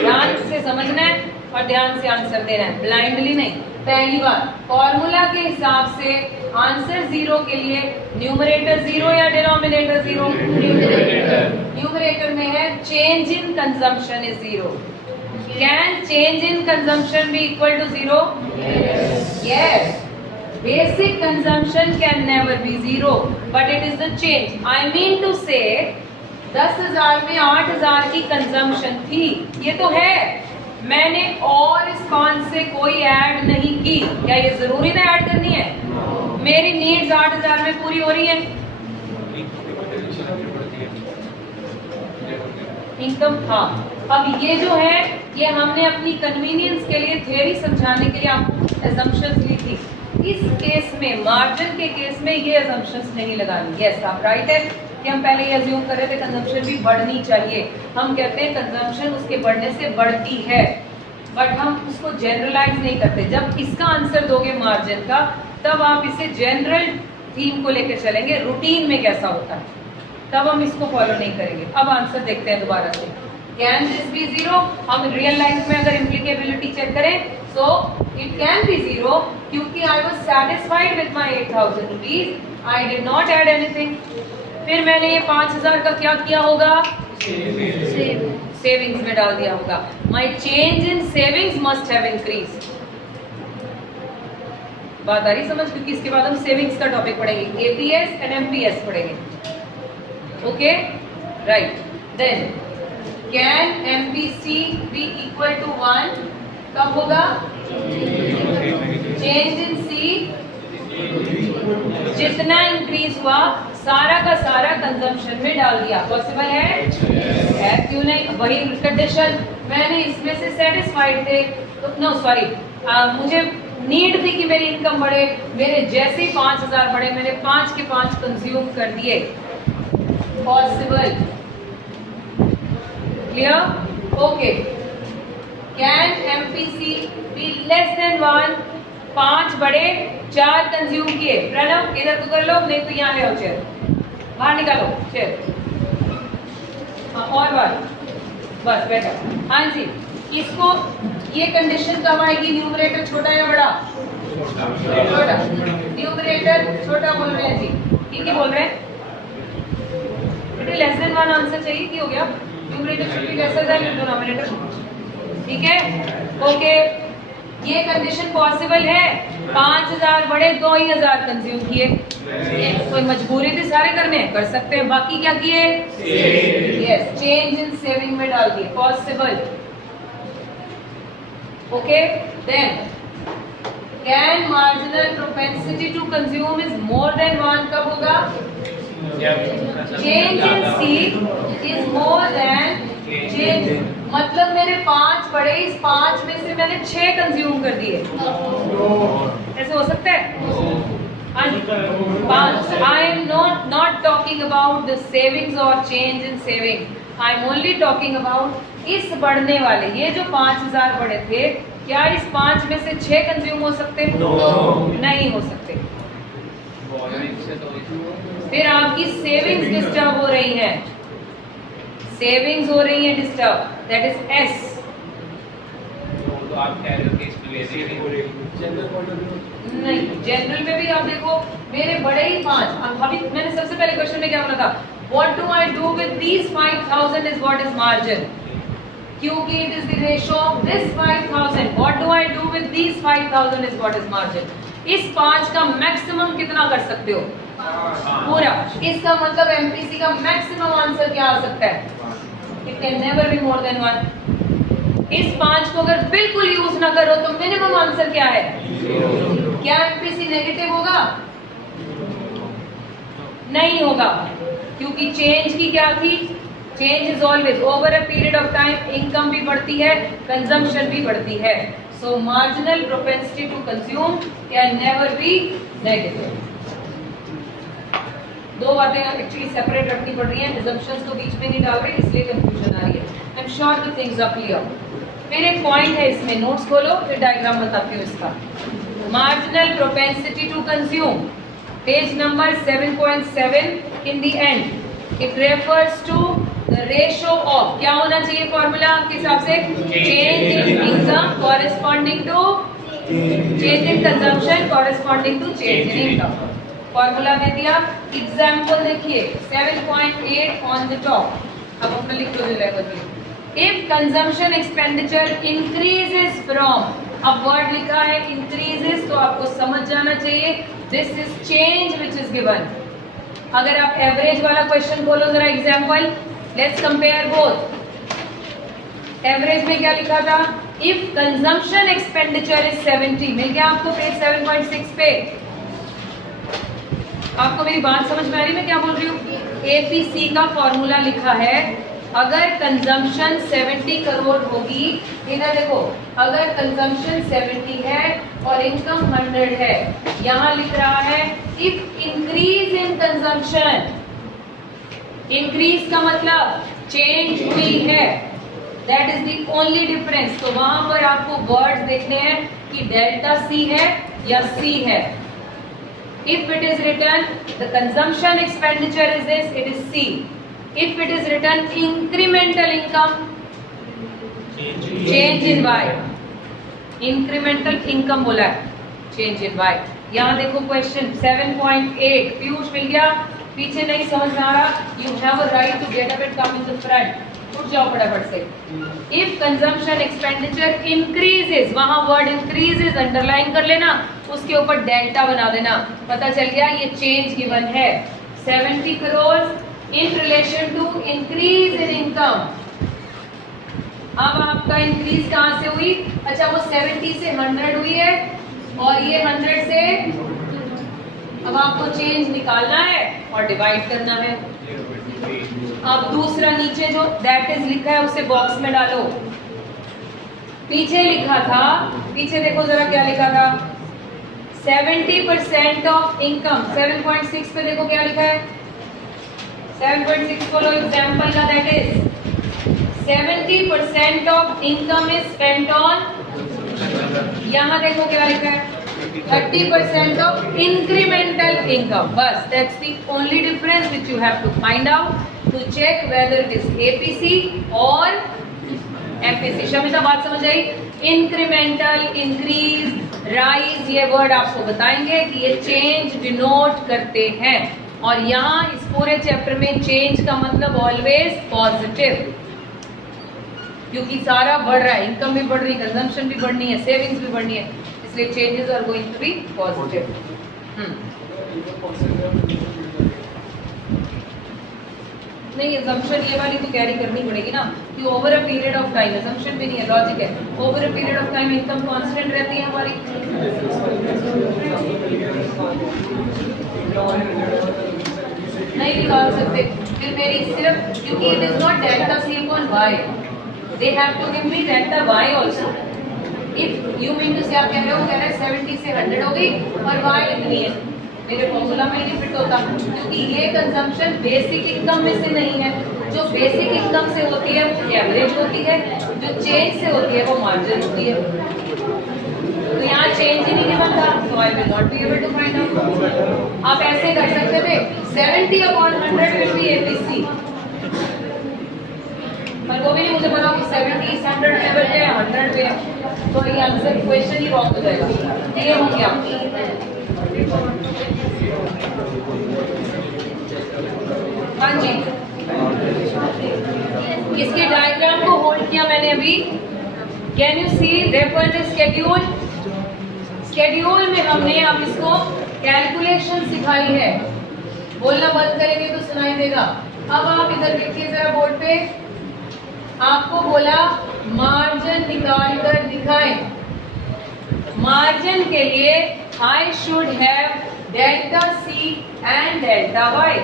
ध्यान से समझना है और ध्यान से आंसर देना है, ब्लाइंडली नहीं। पहली बार फॉर्मूला के हिसाब से आंसर 0 के लिए न्यूमरेटर 0 या डिनोमिनेटर 0? न्यूमरेटर में है change in consumption is 0। Can change in consumption be equal to 0? Yes. Basic consumption can never be 0, but it is the change. I mean to say 10,000 में 8,000 की कंजम्पशन थी, ये तो है, मैंने और इस कॉन से कोई ऐड नहीं की। क्या ये जरूरी था ऐड करनी है? मेरी नीड्स 8,000 में पूरी हो रही है। इनकम, हाँ। अब ये जो है, ये हमने अपनी कन्वीनियंस के लिए, थ्योरी समझाने के लिए आपको असम्पशंस ली थी। इस केस में, मार्जिन के केस में, ये असम्पशंस नहीं लगानी। यस, आप राइट है कि हम पहले ये अज्यूम कर रहे थे कंजम्पशन भी बढ़नी चाहिए। हम कहते हैं कंजम्पशन उसके बढ़ने से बढ़ती है। बट हम उसको जनरलाइज नहीं करते। जब इसका आंसर दोगे मार्जिन का, तब आप इसे जनरल थीम को लेकर चलेंगे, रूटीन में कैसा होता है, तब हम इसको फॉलो नहीं करेंगे। अब आंसर देखते हैं दोबारा से। Can this be zero? हम रियल लाइफ में अगर इम्प्लीकेबिलिटी चेक करें so it can be zero, क्योंकि I was satisfied with my 8000 rupees, I did not add anything. फिर मैंने ये 5000 का क्या किया होगा? सेविंग्स में डाल दिया होगा। My change in savings must have increased. बात आ रही समझ? क्योंकि इसके बाद हम सेविंग्स का टॉपिक पढ़ेंगे, एपीएस एंड एमपीएस पढ़ेंगे। Okay, right. Then can MPC be equal to 1? कब होगा? चेंज इन सी जितना इंक्रीज हुआ सारा का सारा कंजम्पशन में डाल दिया। पॉसिबल है क्यों नहीं? वही कंडीशन, मैंने इसमें से सेटिस्फाइड थे तो नो सॉरी, मुझे नीड थी कि मेरी इनकम बढ़े, मेरे जैसे ही 5000 बढ़े मैंने 5 के 5 कंज्यूम कर दिए। Possible? Clear? Okay. Can MPC B less than 1? 5 बड़े 4 कंज्यूम किए। प्रणव इधर तो कर लो, नहीं तो यहाँ ले आओ चेयर, बाहर निकालो चेयर। हाँ और बार, बस बेटा। हाँ जी, इसको ये कंडीशन कब आएगी? न्यूमरेटर छोटा या बड़ा? छोटा। न्यूमरेटर छोटा बोल रहे हैं जी, ठीक है बोल रहे हैं। लेस देन 1 आंसर चाहिए, कि हो गया? Numerator should be lesser than denominator, ठीक है? ओके, ये कंडीशन पॉसिबल है। 5000 बड़े 2000 कंज्यूम किए, कोई मजबूरी थी सारे करने, कर सकते हैं। बाकी क्या किए? यस, चेंज इन सेविंग में डाल दिए। Possible? Okay. Then can marginal propensity to consume is more than 1? कब होगा? Change in C is more than change, मतलब मेरे 5 बड़े, इस 5 में से मैंने 6 कंज्यूम कर दिए। ऐसे हो सकता है? I am not talking about the savings or change in saving. I am only talking about इस बढ़ने वाले, ये जो 5000 बढ़े थे, क्या इस 5 में से 6 कंज्यूम हो सकते? नहीं हो सकते। फिर आपकी सेविंग्स डिस्टर्ब हो रही है, सेविंग्स हो रही है डिस्टर्ब, दैट इज एस। तो आप कह रहे हो कि इसमें हो रही है नहीं, जनरल में भी आप देखो मेरे बड़े ही 5। अभी मैंने सबसे पहले क्वेश्चन में क्या बोला था? What do I do with these 5000 is what is margin, क्योंकि it is the ratio of this 5000। What do I do with these 5000 is what is margin. इस 5 का मैक्सिमम कितना कर सकते हो? पूरा। इसका मतलब एमपीसी का मैक्सिमम आंसर क्या आ सकता है? It can never be more than 1। इस 5 को अगर बिल्कुल यूज ना करो तो मिनिमम आंसर क्या है? क्या एमपीसी नेगेटिव होगा? नहीं होगा, क्योंकि चेंज की क्या थी? Change is always over a period of time, income भी बढ़ती है, कंजम्पशन भी बढ़ती है। So marginal propensity to consume can never be negative. दो बातें एक्चुअली सेपरेट रखनी पड़ रही हैं, assumptions को बीच में नहीं डाल रहे, इसलिए कंफ्यूजन आ रही है। I am sure the things are clear. फिर एक पॉइंट है इसमें, नोट्स खोलो फिर डायग्राम बताती हूँ इसका। Marginal propensity to consume, page number 7.7 in the end, it refers to the ratio of, क्या होना चाहिए फॉर्मूला के हिसाब से? Change in income corresponding to change in consumption corresponding to change in income. Formula दे दिया। एग्जाम्पल देखिए 7.8 on the top, अब अपना लिख low level. If consumption expenditure increases from, अब वर्ड लिखा है इंक्रीजेस, तो आपको समझ जाना चाहिए this is change which is given. अगर आप एवरेज वाला क्वेश्चन बोलो जरा example, let's compare both. Average में क्या लिखा था? इफ कंजम्पशन एक्सपेंडिचर इज 70, मिल गया आपको पेज 7.6 पे। आपको मेरी बात समझ में आ रही है मैं क्या बोल रही हूँ? एपीसी का फॉर्मूला लिखा है, अगर कंजम्पशन 70 करोड़ होगी, इधर देखो, अगर कंजम्पशन 70 है और इनकम 100 है, यहाँ लिख रहा है if increase in consumption, increase का मतलब चेंज हुई है, that is the only difference. तो वहां पर आपको वर्ड्स देखने हैं कि डेल्टा सी है या सी है। If it is written the consumption expenditure is this, it is C. If it is written incremental income, change in Y, incremental income बोला है, चेंज इन वाई। यहाँ देखो क्वेश्चन 7.8, पीयूष मिल गया? पीछे नहीं समझ में आ रहा, you have a right to get up and come in the front. उठ जाओ फटाफट से। इफ कंजम्पशन एक्सपेंडिचर इंक्रीजेस, वहां वर्ड इंक्रीजेस अंडरलाइन कर लेना, उसके ऊपर डेल्टा बना देना, पता चल गया ये चेंज गिवन है 70 crore in relation to increase in income. अब आपका इंक्रीज कहां से हुई? अच्छा, वो 70 से 100 हुई है और ये 100 से, अब आपको चेंज निकालना है और डिवाइड करना है। अब दूसरा नीचे जो दैट इज लिखा है उसे बॉक्स में डालो। पीछे लिखा था, पीछे देखो जरा क्या लिखा था, 70% ऑफ इनकम। 7.6 पे देखो क्या लिखा है, 7.6 बोलो एग्जाम्पल का, that is 70% of income is spent on, यहाँ देखो क्या लिखा है, 30% ऑफ इंक्रीमेंटल इनकम। बस that's the only difference which you have to find out to check whether it is APC और एमपीसी। शमिता बात समझ आई? इंक्रीमेंटल, इंक्रीज, राइज, ये वर्ड आपको बताएंगे कि ये चेंज डिनोट करते हैं। और यहाँ इस पूरे चैप्टर में चेंज का मतलब ऑलवेज पॉजिटिव, क्योंकि सारा बढ़ रहा है, इनकम भी बढ़ रही है, कंजम्पशन भी बढ़नी है, सेविंग्स भी बढ़नी है, इसलिए changes are going to be positive. नहीं, असम्पशन ये वाली तो कैरी करनी पड़ेगी ना कि over a period of time, assumption भी नहीं है, लॉजिक है, over a period of time income constant रहती है हमारी। नहीं निकाल सकते फिर मेरी सिर्फ, क्योंकि it is not delta C upon Y, they have to give me delta y also. If you mean to say, आप कह रहे हो, कह रहे हैं 70 से 100 हो गई और y इतनी है, मेरे फॉर्मूला में नहीं फिट होता, क्योंकि ये कंजम्पशन बेसिक इनकम में से नहीं है। जो बेसिक इनकम से होती है वो एवरेज होती है, जो चेंज से होती है वो मार्जिन होती है। तो यहाँ चेंज ही नहीं बनता, तो I will not be able to find out. आप ऐसे कर सकते थे 70 अपॉन 100 विल बी एपीसी, पर वो भी नहीं मुझे पता कि 70 100 लेवल पे है, 100 पे है, तो ये आंसर क्वेश्चन ही रॉन्ग हो जाएगा। ये हो गया। हाँ जी, इसके डायग्राम को होल्ड किया मैंने अभी। Can you see refer the schedule? Schedule में हमने अब इसको कैलकुलेशन सिखाई है, बोलना बंद करेंगे तो सुनाई देगा। अब आप इधर देखिए जरा बोर्ड पे, आपको बोला मार्जिन निकाल कर दिखाएं। मार्जिन के लिए I should have delta C and delta Y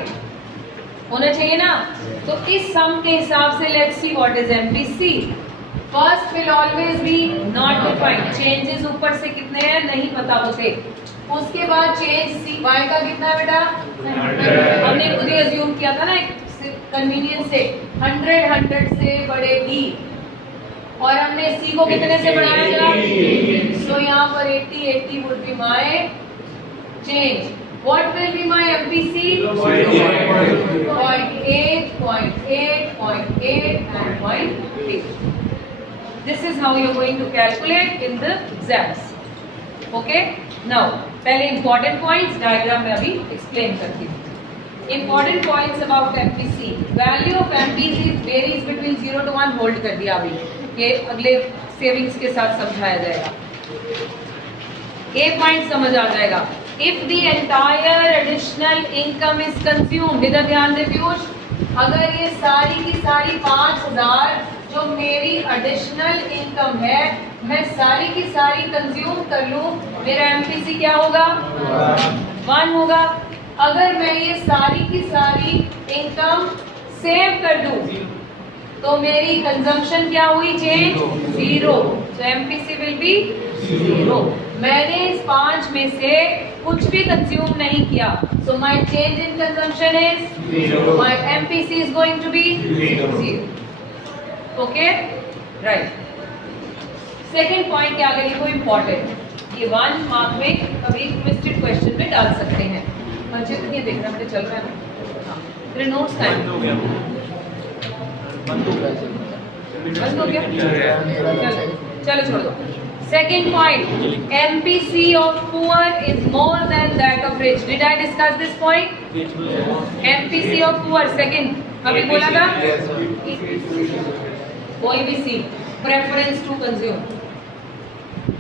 होना चाहिए ना। तो इस सम के हिसाब से let's see what is MPC. First will always be not defined, changes ऊपर से कितने हैं नहीं पता होते। उसके बाद चेंज सी वाई का कितना है बेटा, हमने खुद ही अज्यूम किया था ना कन्वीनियंस से, 100 से बढ़ेगी, और हमने सी को कितने से बढ़ाया था, सो यहाँ पर 80 would be my change. What will be my MPC? 0.8, 0.8, 0.8 and 0.8. This is how you are going to calculate in the exams. Okay? Now, पहले important points डायग्राम में अभी explain करती हूँ। Important points about MPC. Value of MPC varies between 0 to 1. Hold कर दिया अभी, ये अगले सेविंग्स के साथ समझाया जाएगा। एक पॉइंट समझ आ जाएगा, if the entire additional income is consumed. इधर ध्यान दे पीयूष, अगर ये सारी की सारी 5000 जो मेरी एडिशनल इनकम है, मैं सारी की सारी कंज्यूम कर लूं, मेरा एमपीसी क्या होगा? 1 होगा। अगर मैं ये सारी की सारी इनकम सेव कर दूं तो मेरी कंजम्पशन क्या हुई? चेंज 0, तो एमपीसी विल बी 0। मैंने इस 5 में से कुछ भी कंज्यूम नहीं किया, so my change in consumption is 0, my MPC is going to be 0। Okay, right. Second point क्या करिए, वो इम्पोर्टेंट, ये 1 मार्क में कभी ट्विस्टेड क्वेश्चन में डाल सकते हैं। अच्छे तो ये देखना मुझे चल रहा है ना, हाँ तेरे नोट्स का बंद हो गया, बंद हो गया, चलो छोड़ दो। Second point, MPC of poor is more than that of rich. Did I discuss this point? MPC of poor, second अभी बोला था, कोई भी सी, प्रेफरेंस टू कंज्यूम।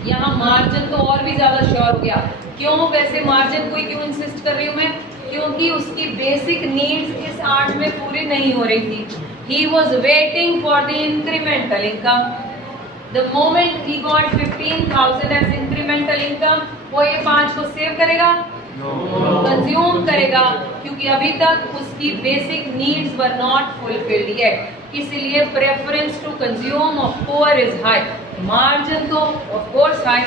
यहाँ मार्जिन तो और भी ज्यादा श्योर हो गया। क्यों वैसे मार्जिन को क्यों इंसिस्ट कर रही हूँ मैं, क्योंकि उसकी बेसिक नीड्स इस 8 में पूरी नहीं हो रही थी। He was waiting for the incremental income. The moment he got 15,000 as incremental income, वो ये 5 को सेव करेगा, कंज्यूम करेगा, क्योंकि अभी तक उसकी basic needs were not fulfilled yet. इसलिए preference to consume of poor is high. Margin तो ऑफ कोर्स हाई,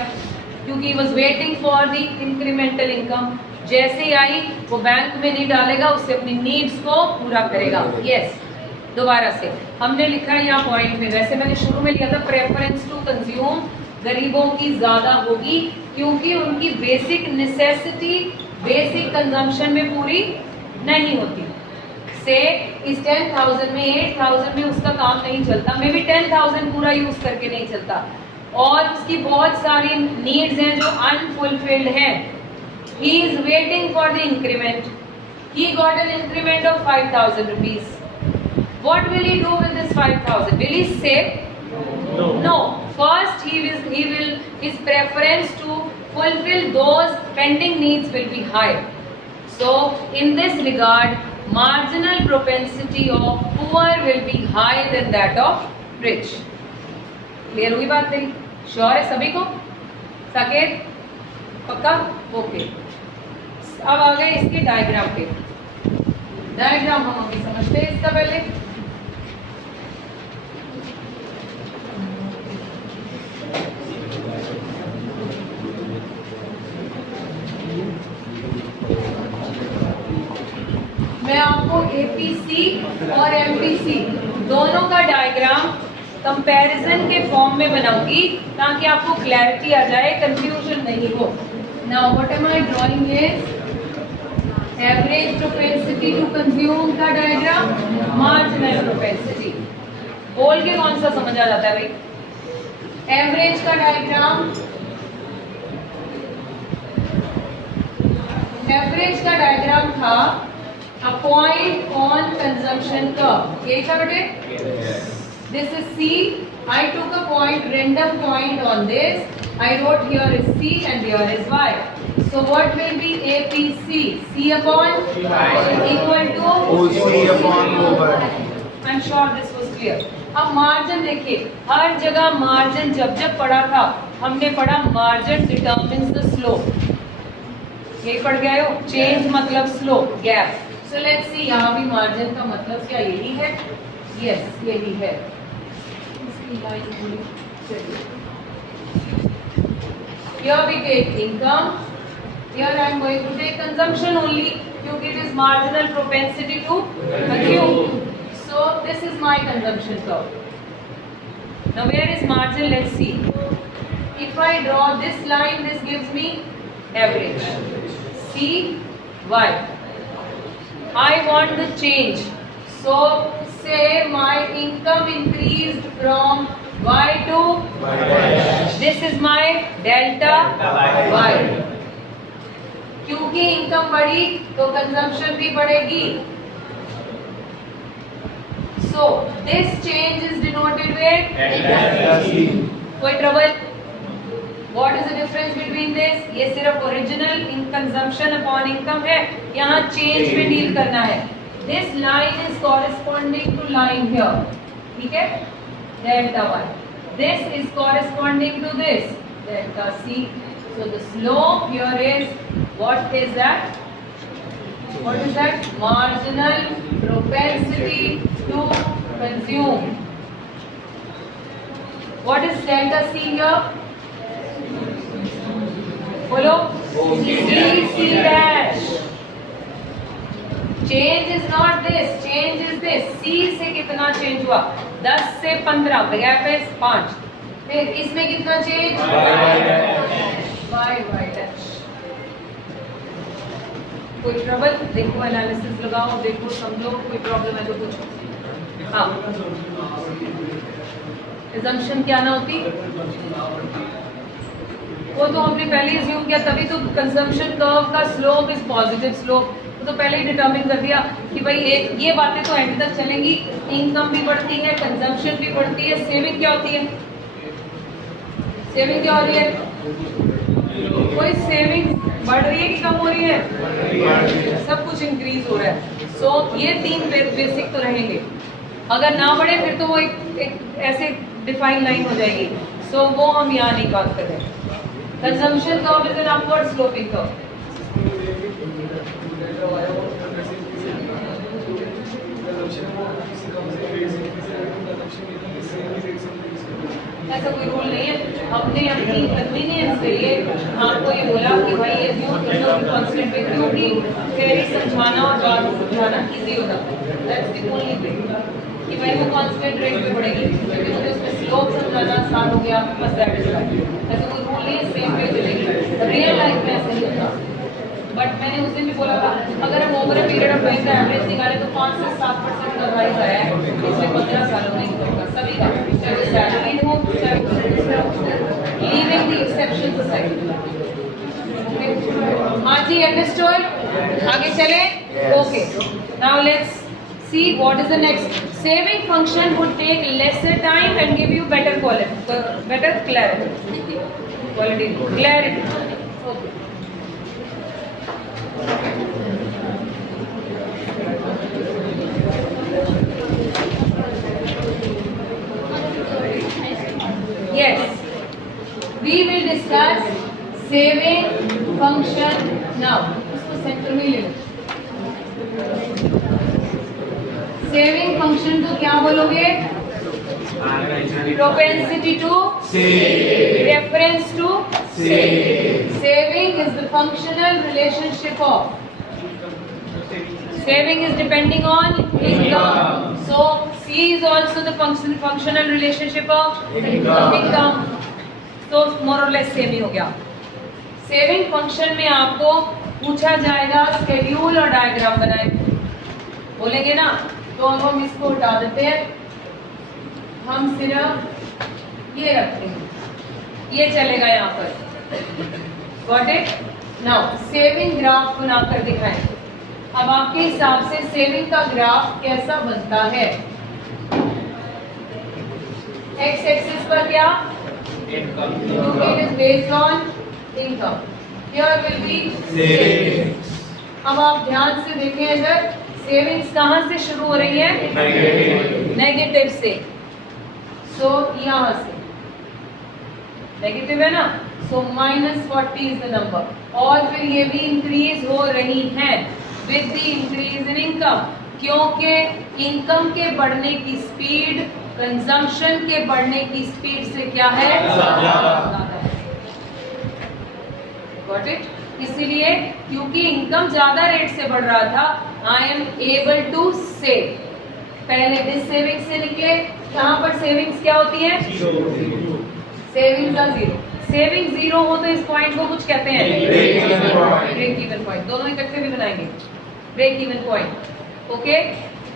क्योंकि he was waiting for the incremental income. जैसे ही आई वो बैंक में नहीं डालेगा, उससे अपनी नीड्स को पूरा करेगा। यस, दोबारा से हमने लिखा है यहाँ पॉइंट में, वैसे मैंने शुरू में लिया था प्रेफरेंस टू कंज्यूम गरीबों की ज्यादा होगी, क्योंकि उनकी बेसिक नेसेसिटी बेसिक कंजम्पशन में पूरी नहीं होती। से इस 10,000 में 8,000 में उसका काम नहीं चलता, मे बी 10,000 पूरा यूज करके नहीं चलता, और उसकी बहुत सारी नीड्स हैं जो अनफुलफिल्ड हैं। He is waiting for the increment. He got an increment of 5,000 rupees. What will he do with this 5,000? Will he save? No. First, his preference to fulfill those pending needs will be high. So, in this regard, marginal propensity of poor will be higher than that of rich. Clear हुई बात मेरी? Sure है सभी को? साकेत? पक्का? Okay. अब आ गए इसके डायग्राम पे। डायग्राम हम अभी समझते हैं इसका पहले। मैं आपको APC और MPC दोनों का डायग्राम कंपैरिजन के फॉर्म में बनाऊंगी, ताकि आपको क्लैरिटी आ जाए, कंफ्यूजन नहीं हो। Now what am I drawing is average propensity to consume का डायग्राम, मार्जिनल प्रोपेंसिटी। बोल के कौन सा समझ आ जाता है भाई? एवरेज का डायग्राम, एवरेज का डायग्राम था a point on consumption curve. यही था बेटे? This is C. I took a point, random point on this. I wrote here is C and here is Y. So what will be APC? C upon equal to OC upon OY. I'm sure this was clear. अब margin देखिए, हर जगह margin जब जब पढ़ा था हमने पढ़ा margin determines the slope. यही पढ़ गए हो, चेंज मतलब slope, gap. So let's see, यहाँ भी मार्जिन का मतलब क्या यही है? Yes, यही है। इसकी लाइन थोड़ी चलिए। Here we take income. Here I am going to take consumption only, क्योंकि it is marginal propensity to consume. So this is my consumption curve. Now where is margin? Let's see. If I draw this line, this gives me average. C, Y. I want the change. So say my income increased from Y to this is my delta Y. क्योंकि income बढ़ी तो consumption भी बढ़ेगी। So this change is denoted with कोई trouble? What is the difference between this? ये सिर्फ original consumption upon income है, यहाँ चेंज में डील करना है। This line is corresponding to line here, ठीक है? Delta Y. This is corresponding to this delta C. So the slope here is, what is that? What is that? Marginal propensity to consume. What is delta C here? बोलो, C dash. Change is not this, change is this. C से कितना change हुआ? 10 से 15 gap है 5। फिर इसमें कितना change, y dash. कोई ट्रबल, देखो एनालिसिस लगाओ, देखो समझो, कोई प्रॉब्लम है तो कुछ। हाँ, assumption क्या ना होती, वो तो हमने पहले ही assume किया, तभी तो कंजम्पशन कर्व का स्लोप इज पॉजिटिव स्लोप, वो तो पहले ही डिटरमिन कर दिया कि भाई ये बातें तो एंड तक चलेंगी। इनकम भी बढ़ती है, कंजम्पशन भी बढ़ती है, सेविंग क्या होती है, सेविंग क्या हो रही है, कोई सेविंग बढ़ रही है कि कम हो रही है, सब कुछ इंक्रीज हो रहा है। सो ये 3 बेसिक तो रहेंगे, अगर ना बढ़े फिर तो वो एक ऐसे डिफाइन लाइन हो जाएगी। सो वो हम यहाँ नहीं बात कर रहे। Consumption curve is an upward sloping curve. ऐसा कोई रूल नहीं है, हमने अपनी कन्वीनियंस के लिए आपको ये बोला कि भाई ये व्यू कांस्टेंट पे, क्योंकि थ्योरी समझाना और बात समझाना इजी होता है। दैट्स द ओनली वे कि भाई वो कांस्टेंट रेट पे बढ़ेगी, क्योंकि मुझे उसमें स्लोप समझाना आसान हो गया, बस दैट इज राइट। ऐसा कोई रूल नहीं है, सेम पे चलेगी। रियल लाइफ में ऐसा नहीं होता, बट मैंने उस दिन भी बोला था अगर हम over a period of time का एवरेज निकालें तो 5 से 7% का राइज आया है पिछले 15 सालों में इनकम सभी का, चाहे वो सैलरी हो चाहे वो लीविंग द एक्सेप्शन सोसाइटी। हाँ जी, अंडरस्टूड, आगे चले। Okay, now let's see what is the next. Saving function would take lesser time and give you better quality, better clarity, quality clarity. Okay, yes, we will discuss saving function now. इसको centre में ले लो। Saving function को क्या बोलोगे? Propensity to save, reference to save. Saving is the functional relationship of, saving is depending on income. So C is also the functional relationship of income. So more or less same ही हो गया। Saving function में आपको पूछा जाएगा schedule और diagram बनाए, बोलेंगे ना, तो अब हम इसको हटा देते हैं, हम सिर्फ ये रखते हैं, ये चलेगा यहाँ पर। Got it? Now saving graph बनाकर दिखाएं। अब आपके हिसाब से सेविंग का ग्राफ कैसा बनता है? एक्स एक्सिस पर क्या? Income is based on income, here will be savings. अब आप ध्यान से देखें, इधर सेविंग्स कहाँ से शुरू हो रही है? नेगेटिव से। सो यहाँ से नेगेटिव है ना, सो -40 इज द नंबर, और फिर ये भी इंक्रीज हो रही है with the increase in income, क्योंकि इनकम के बढ़ने की स्पीड कंजम्पशन के बढ़ने की स्पीड से क्या है? ज्यादा है। Got it? इसीलिए क्योंकि इनकम ज्यादा रेट से बढ़ रहा था, I am able to save. पहले दिस सेविंग से निकले, यहाँ पर सेविंग्स क्या होती है? Savings are zero. Saving zero हो तो इस पॉइंट को कुछ कहते हैं ब्रेक इवन पॉइंट, दोनों इकट्ठे भी बनाएंगे, break even point. Okay,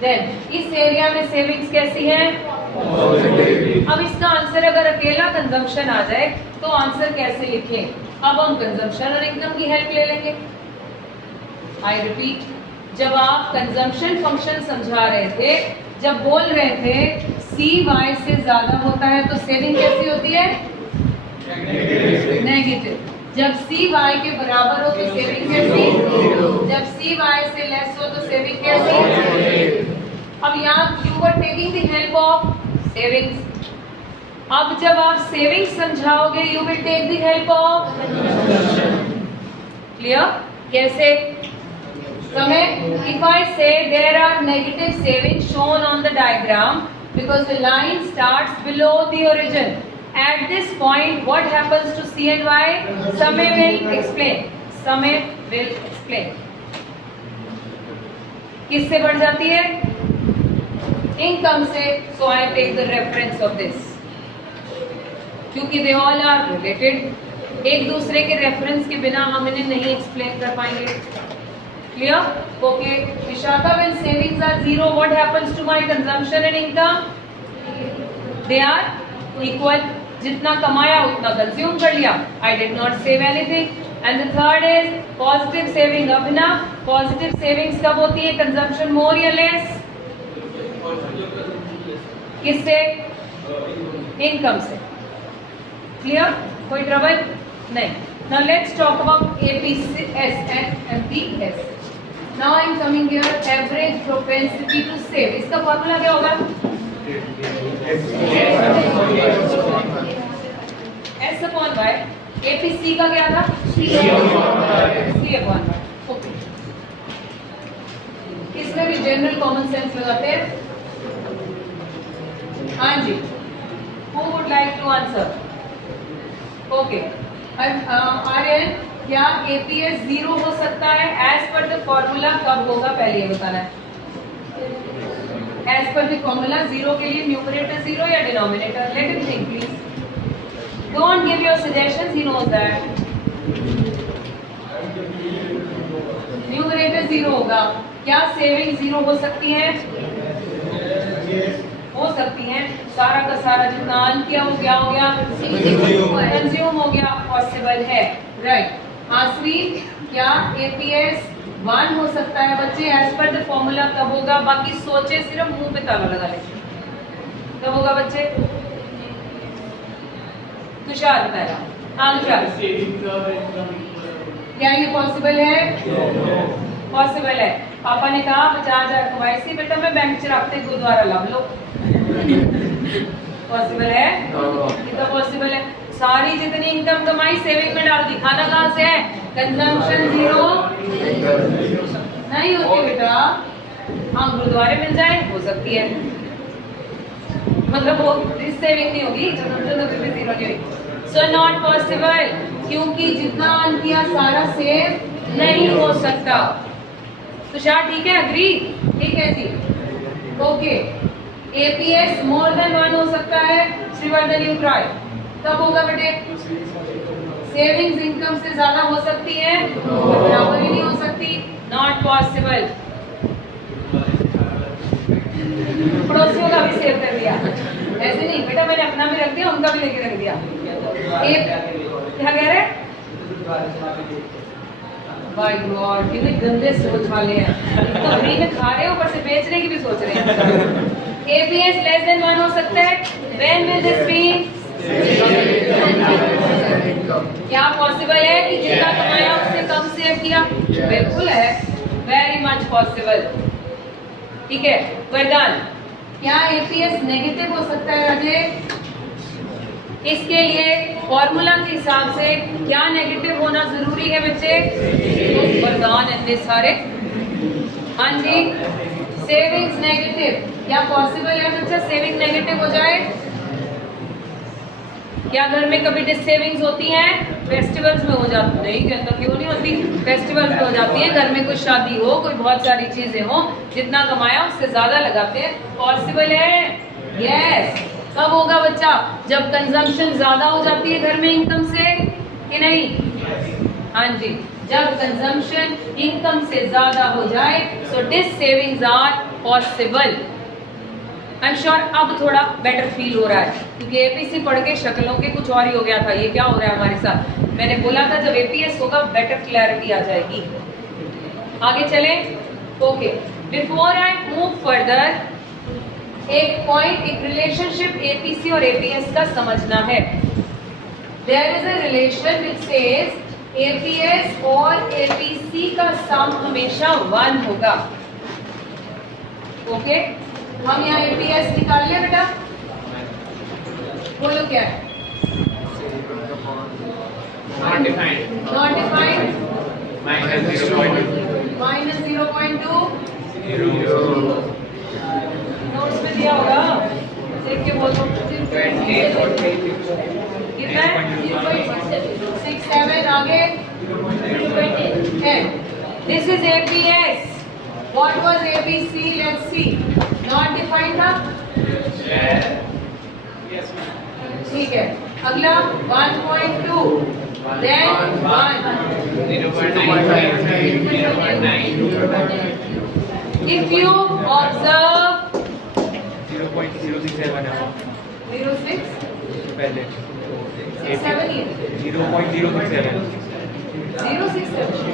then इस एरिया में सेविंग्स कैसी है? अब इसका आंसर अगर अकेला कंजम्पशन आ जाए तो आंसर कैसे लिखें? अब हम कंजम्पशन और इनकम की हेल्प ले लेंगे। आई रिपीट, जब आप कंजम्पशन फंक्शन समझा रहे थे, जब बोल रहे थे CY से ज्यादा होता है तो सेविंग कैसी होती है? नेगेटिव। जब CY के बराबर हो तो सेविंग कैसी? जब CY से लेस हो तो सेविंग कैसी? अब यहाँ you were taking the help of savings. अब जब आप सेविंग्स समझाओगे you will take the help of clear? कैसे? समय, if I say there are negative savings shown on the diagram because the line starts below the origin. At this point, what happens to C and Y? Samay will explain. Samay will explain. किससे बढ़ जाती है? Income से, so I take the reference of this, क्योंकि they all are related. एक दूसरे के reference के बिना हम इन्हें नहीं एक्सप्लेन कर पाएंगे। Clear? Okay. Vishakha, when savings are zero, what happens to my consumption and income? They are equal. जितना कमाया उतना कंज्यूम कर लिया। I did not save anything. And the third is positive saving. Abhinav, positive savings कब होती है? कंजम्पशन मोर या less? किससे? इनकम से। क्लियर? कोई ट्रबल नहीं। Now let's talk about APS and MPS. Now I am coming here, average propensity to save. इसका formula क्या होगा? S upon Y. APC का क्या था? C upon Y. ओके। इसमें भी जनरल कॉमन सेंस लगाते हैं। हाँ जी। Who would like to answer? Okay. Aryan, क्या APS 0 हो सकता है? एज पर द फॉर्मूला कब होगा पहले ये बताना है। एज पर द फॉर्मूला 0 के लिए न्यूमरेटर 0 या denominator? Let him think please. Don't give your suggestions, he knows that. Numerator 0 होगा। क्या सेविंग 0 हो सकती है? हो सकती हैं। सारा का सारा जितना अर्न किया वो क्या हो गया? कंज्यूम हो गया। पॉसिबल है, राइट। आसरी, क्या APS 1 हो सकता है बच्चे? एज पर द फॉर्मूला कब होगा? बाकी सोचे, सिर्फ मुंह पे ताला लगा ले। कब होगा बच्चे? तुषार बताएगा। हाँ तुषार, क्या ये पॉसिबल है? पॉसिबल है। पापा ने कहा 50,000 कमाए सी बेटा, मैं बैंक च रखते गुरुद्वारा लब लो। पॉसिबल है? कितना पॉसिबल है? सारी जितनी इनकम कमाई सेविंग में डाल दी। खाना कहाँ से है? कंजम्पशन 0 नहीं होती बेटा। हाँ, गुरुद्वारे मिल जाए हो सकती है, मतलब वो सेविंग नहीं होगी, कंजम्पशन तो फिर 0 नहीं होगी। सो नॉट पॉसिबल, क्योंकि जितना अर्न किया सारा सेव नहीं हो सकता। तुषार ठीक है? अग्री? ठीक है जी। ओके। APS मोर देन 1 हो सकता है। Shrivardhan, you try. कब होगा बेटे? सेविंग्स इनकम से ज्यादा हो सकती है, बराबर ही नहीं हो सकती। Not possible. पड़ोसियों का भी सेव कर दिया। ऐसे नहीं बेटा, मैंने अपना भी रख दिया, उनका भी लेके रख दिया। क्या कह रहे? बाय गॉड, कितने गंदे सोच वाले हैं। तो फ्री में खा रहे हो, ऊपर से बेचने की भी सोच रहे हैं। APS लेस देन 1 हो सकता है। When will this be? क्या पॉसिबल है कि जितना कमाया उससे कम सेव किया? बिल्कुल है, वेरी मच पॉसिबल। ठीक है। वरदान, क्या APS नेगेटिव हो सकता है अजय? इसके लिए फॉर्मूला के हिसाब से क्या नेगेटिव होना जरूरी है बच्चे? तो वरदान इतने सारे। हाँ जी, सेविंग्स नेगेटिव, क्या पॉसिबल है बच्चा सेविंग नेगेटिव हो जाए? क्या घर में कभी डिस सेविंग्स होती हैं? फेस्टिवल्स में हो जाती नहीं, कहता क्यों नहीं होती? फेस्टिवल्स में हो जाती है। घर में कोई शादी हो, कोई बहुत सारी चीजें हो, जितना कमाया उससे ज्यादा लगाते हैं। पॉसिबल है? यस। कब होगा बच्चा? जब कंजम्पशन ज्यादा हो जाती है घर में इनकम से, कि नहीं? हाँ जी, जब कंजम्पशन इनकम से ज्यादा हो जाए, so dissavings are possible. I am sure अब थोड़ा बेटर फील हो रहा है, क्योंकि APC पढ़ के शक्लों के कुछ और ही हो गया था। ये क्या हो रहा है हमारे साथ? मैंने बोला था जब APS होगा बेटर क्लैरिटी आ जाएगी। आगे चले। Okay, before I move further, एक पॉइंट, एक रिलेशनशिप APC और APS का समझना है। There is a relation which says APS और APC का सम हमेशा 1 होगा। ओके, हम यहाँ APS निकाल लिया बेटा, बोलो क्या है? Not defined. Not defined, -0.2. -0.2 0. Notes में दिया होगा, देख के बोलो। 20. कितना है? 0.67। आगे 10. This is APS. What was APC? Let's see. Not defined था, ठीक है। अगला 1.2 देन 1 if you observe 0.067 06 पहले 67 ये 0.067 067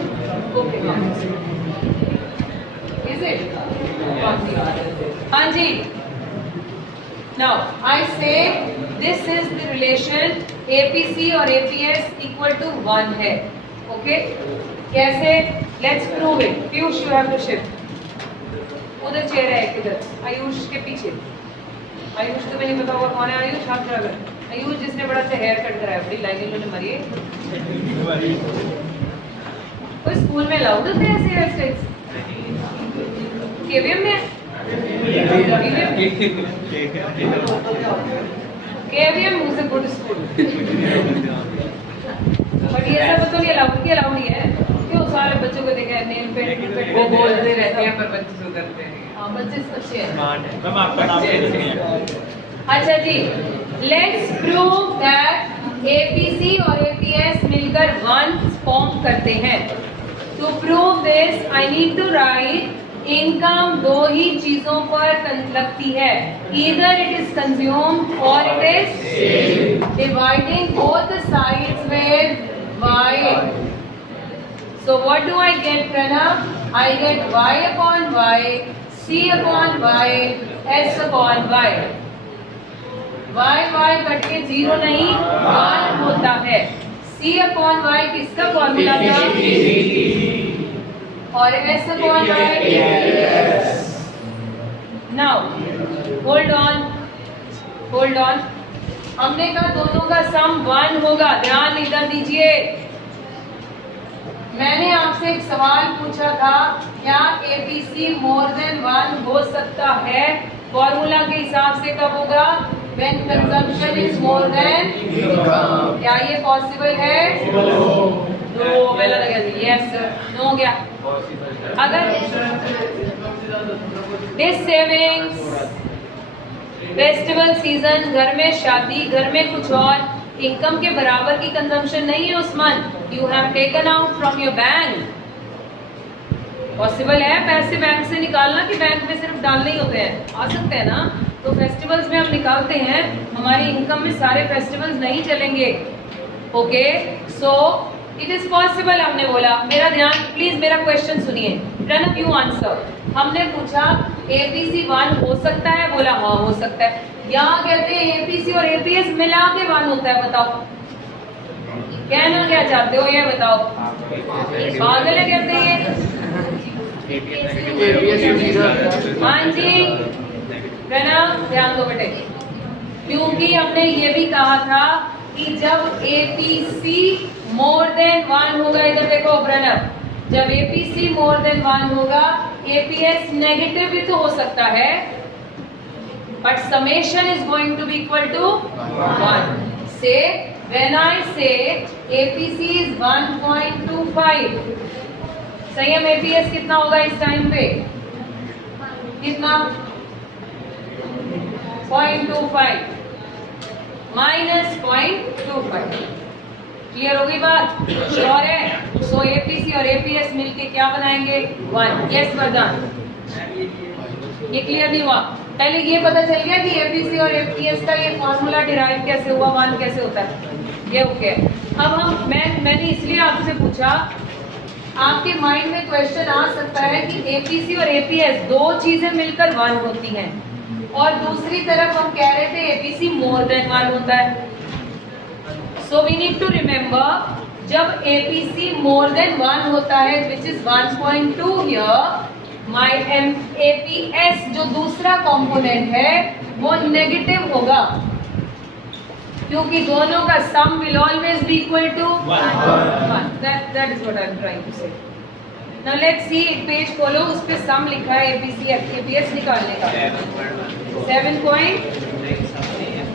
okay is it हाँ जी। now I say this is the relation APC और APS equal to 1 है, okay? कैसे? let's prove it. Piyush you have to shift, उधर चेयर है किधर, आयुष के पीछे। आयुष तुम्हें नहीं पता होगा कौन है आयुष, हाथ खड़ा कर। आयुष जिसने बड़ा अच्छा हेयर कट कराया, बड़ी लाइन इन्होंने मारी है। कोई स्कूल में अलाउड होते हैं ऐसे हेयर स्टाइल्स? केवीएम में? KVM is a good school, but ये सब तो नहीं अलाउड ही है। क्यों? सारे बच्चों को देखा है नेल पेंट, वो बोलते रहते हैं पर बच्चे सुधरते हैं। हाँ, बच्चे अच्छे हैं। मैम आपका नाम अच्छा जी, लेट्स प्रूव दैट APC और APS मिलकर 1 फॉर्म करते हैं। To prove this I need to write income दो ही चीजों पर लगती है, ईदर इट इज कंज्यूम्ड और it is dividing both the sides with y. So what do I get, Pranav? I get y upon y, c upon y, s upon y. y cut के 0 नहीं 1 होता है। c upon y किसका formula था? और s upon y now hold on हमने कहा दोनों का सम 1 होगा। ध्यान इधर दीजिए, मैंने आपसे एक सवाल पूछा था, क्या APC मोर देन 1 हो सकता है? फॉर्मूला के हिसाब से कब होगा? When consumption is more than income. क्या ये पॉसिबल है? नो पहला लगा दी, यस नो हो गया। अगर दिस सेविंग्स फेस्टिवल सीजन, घर में शादी, घर में कुछ और, इनकम के बराबर की कंजम्पशन नहीं है Usman, you have taken out from your bank. Possible है पैसे बैंक से निकालना कि बैंक में सिर्फ डालने ही होते हैं? आ सकते हैं ना, तो फेस्टिवल्स में हम निकालते हैं, हमारी इनकम में सारे फेस्टिवल्स नहीं चलेंगे। Okay so it is possible, हमने बोला। मेरा ध्यान प्लीज, मेरा क्वेश्चन सुनिए, प्रणव यू आंसर। हमने पूछा APC 1 हो सकता है, बोला हाँ हो सकता है। यहाँ कहते हैं APC और APS मिला के 1 होता है, बताओ कहना क्या चाहते हो, ये बताओ। पागल है कहते हैं हाँ जी प्रणव, ध्यान दो बेटे, क्योंकि हमने ये भी कहा था कि जब APC मोर देन 1 होगा, इधर देखो प्रणव, जब APC मोर देन 1 होगा, APS नेगेटिव भी तो हो सकता है, but summation is going to be equal to 1। Say when I से APC इज 1.25, संयम APS कितना होगा इस टाइम पे? कितना? 0.25 माइनस 0.25। क्लियर हो गई बात? श्योर है? सो APC और APS मिलके क्या बनाएंगे? 1। यस वरदान, ये क्लियर नहीं हुआ? पहले ये पता चल गया कि APC और APS का ये फॉर्मूला डिराइव कैसे हुआ, 1 कैसे होता है, ये ओके। अब हम मैंने इसलिए आपसे पूछा, आपके माइंड में क्वेश्चन आ सकता है कि APC और APS दो चीजें मिलकर 1 होती हैं, और दूसरी तरफ हम कह रहे थे APC मोर देन 1 होता है। So we need to remember, जब APC मोर देन 1 होता है, which is 1.2 here, my APS जो दूसरा कंपोनेंट है वो नेगेटिव होगा, क्योंकि दोनों का sum will always be equal to 1। That is what I am trying to say. Now let's see, एक पेज खोलो, उस पे सम लिखा है APC APS निकालने का।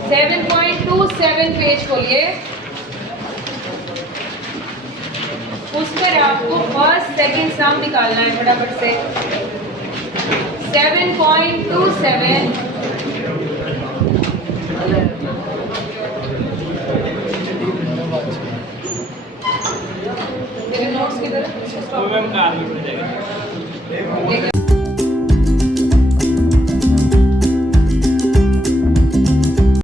7.27 पेज खोलिए, उस पर आपको फर्स्ट सेकंड सम निकालना है फटाफट से। 11.27 मेरे नोट्स किधर है? मैम कार में पड़ जाएगा। लेकिन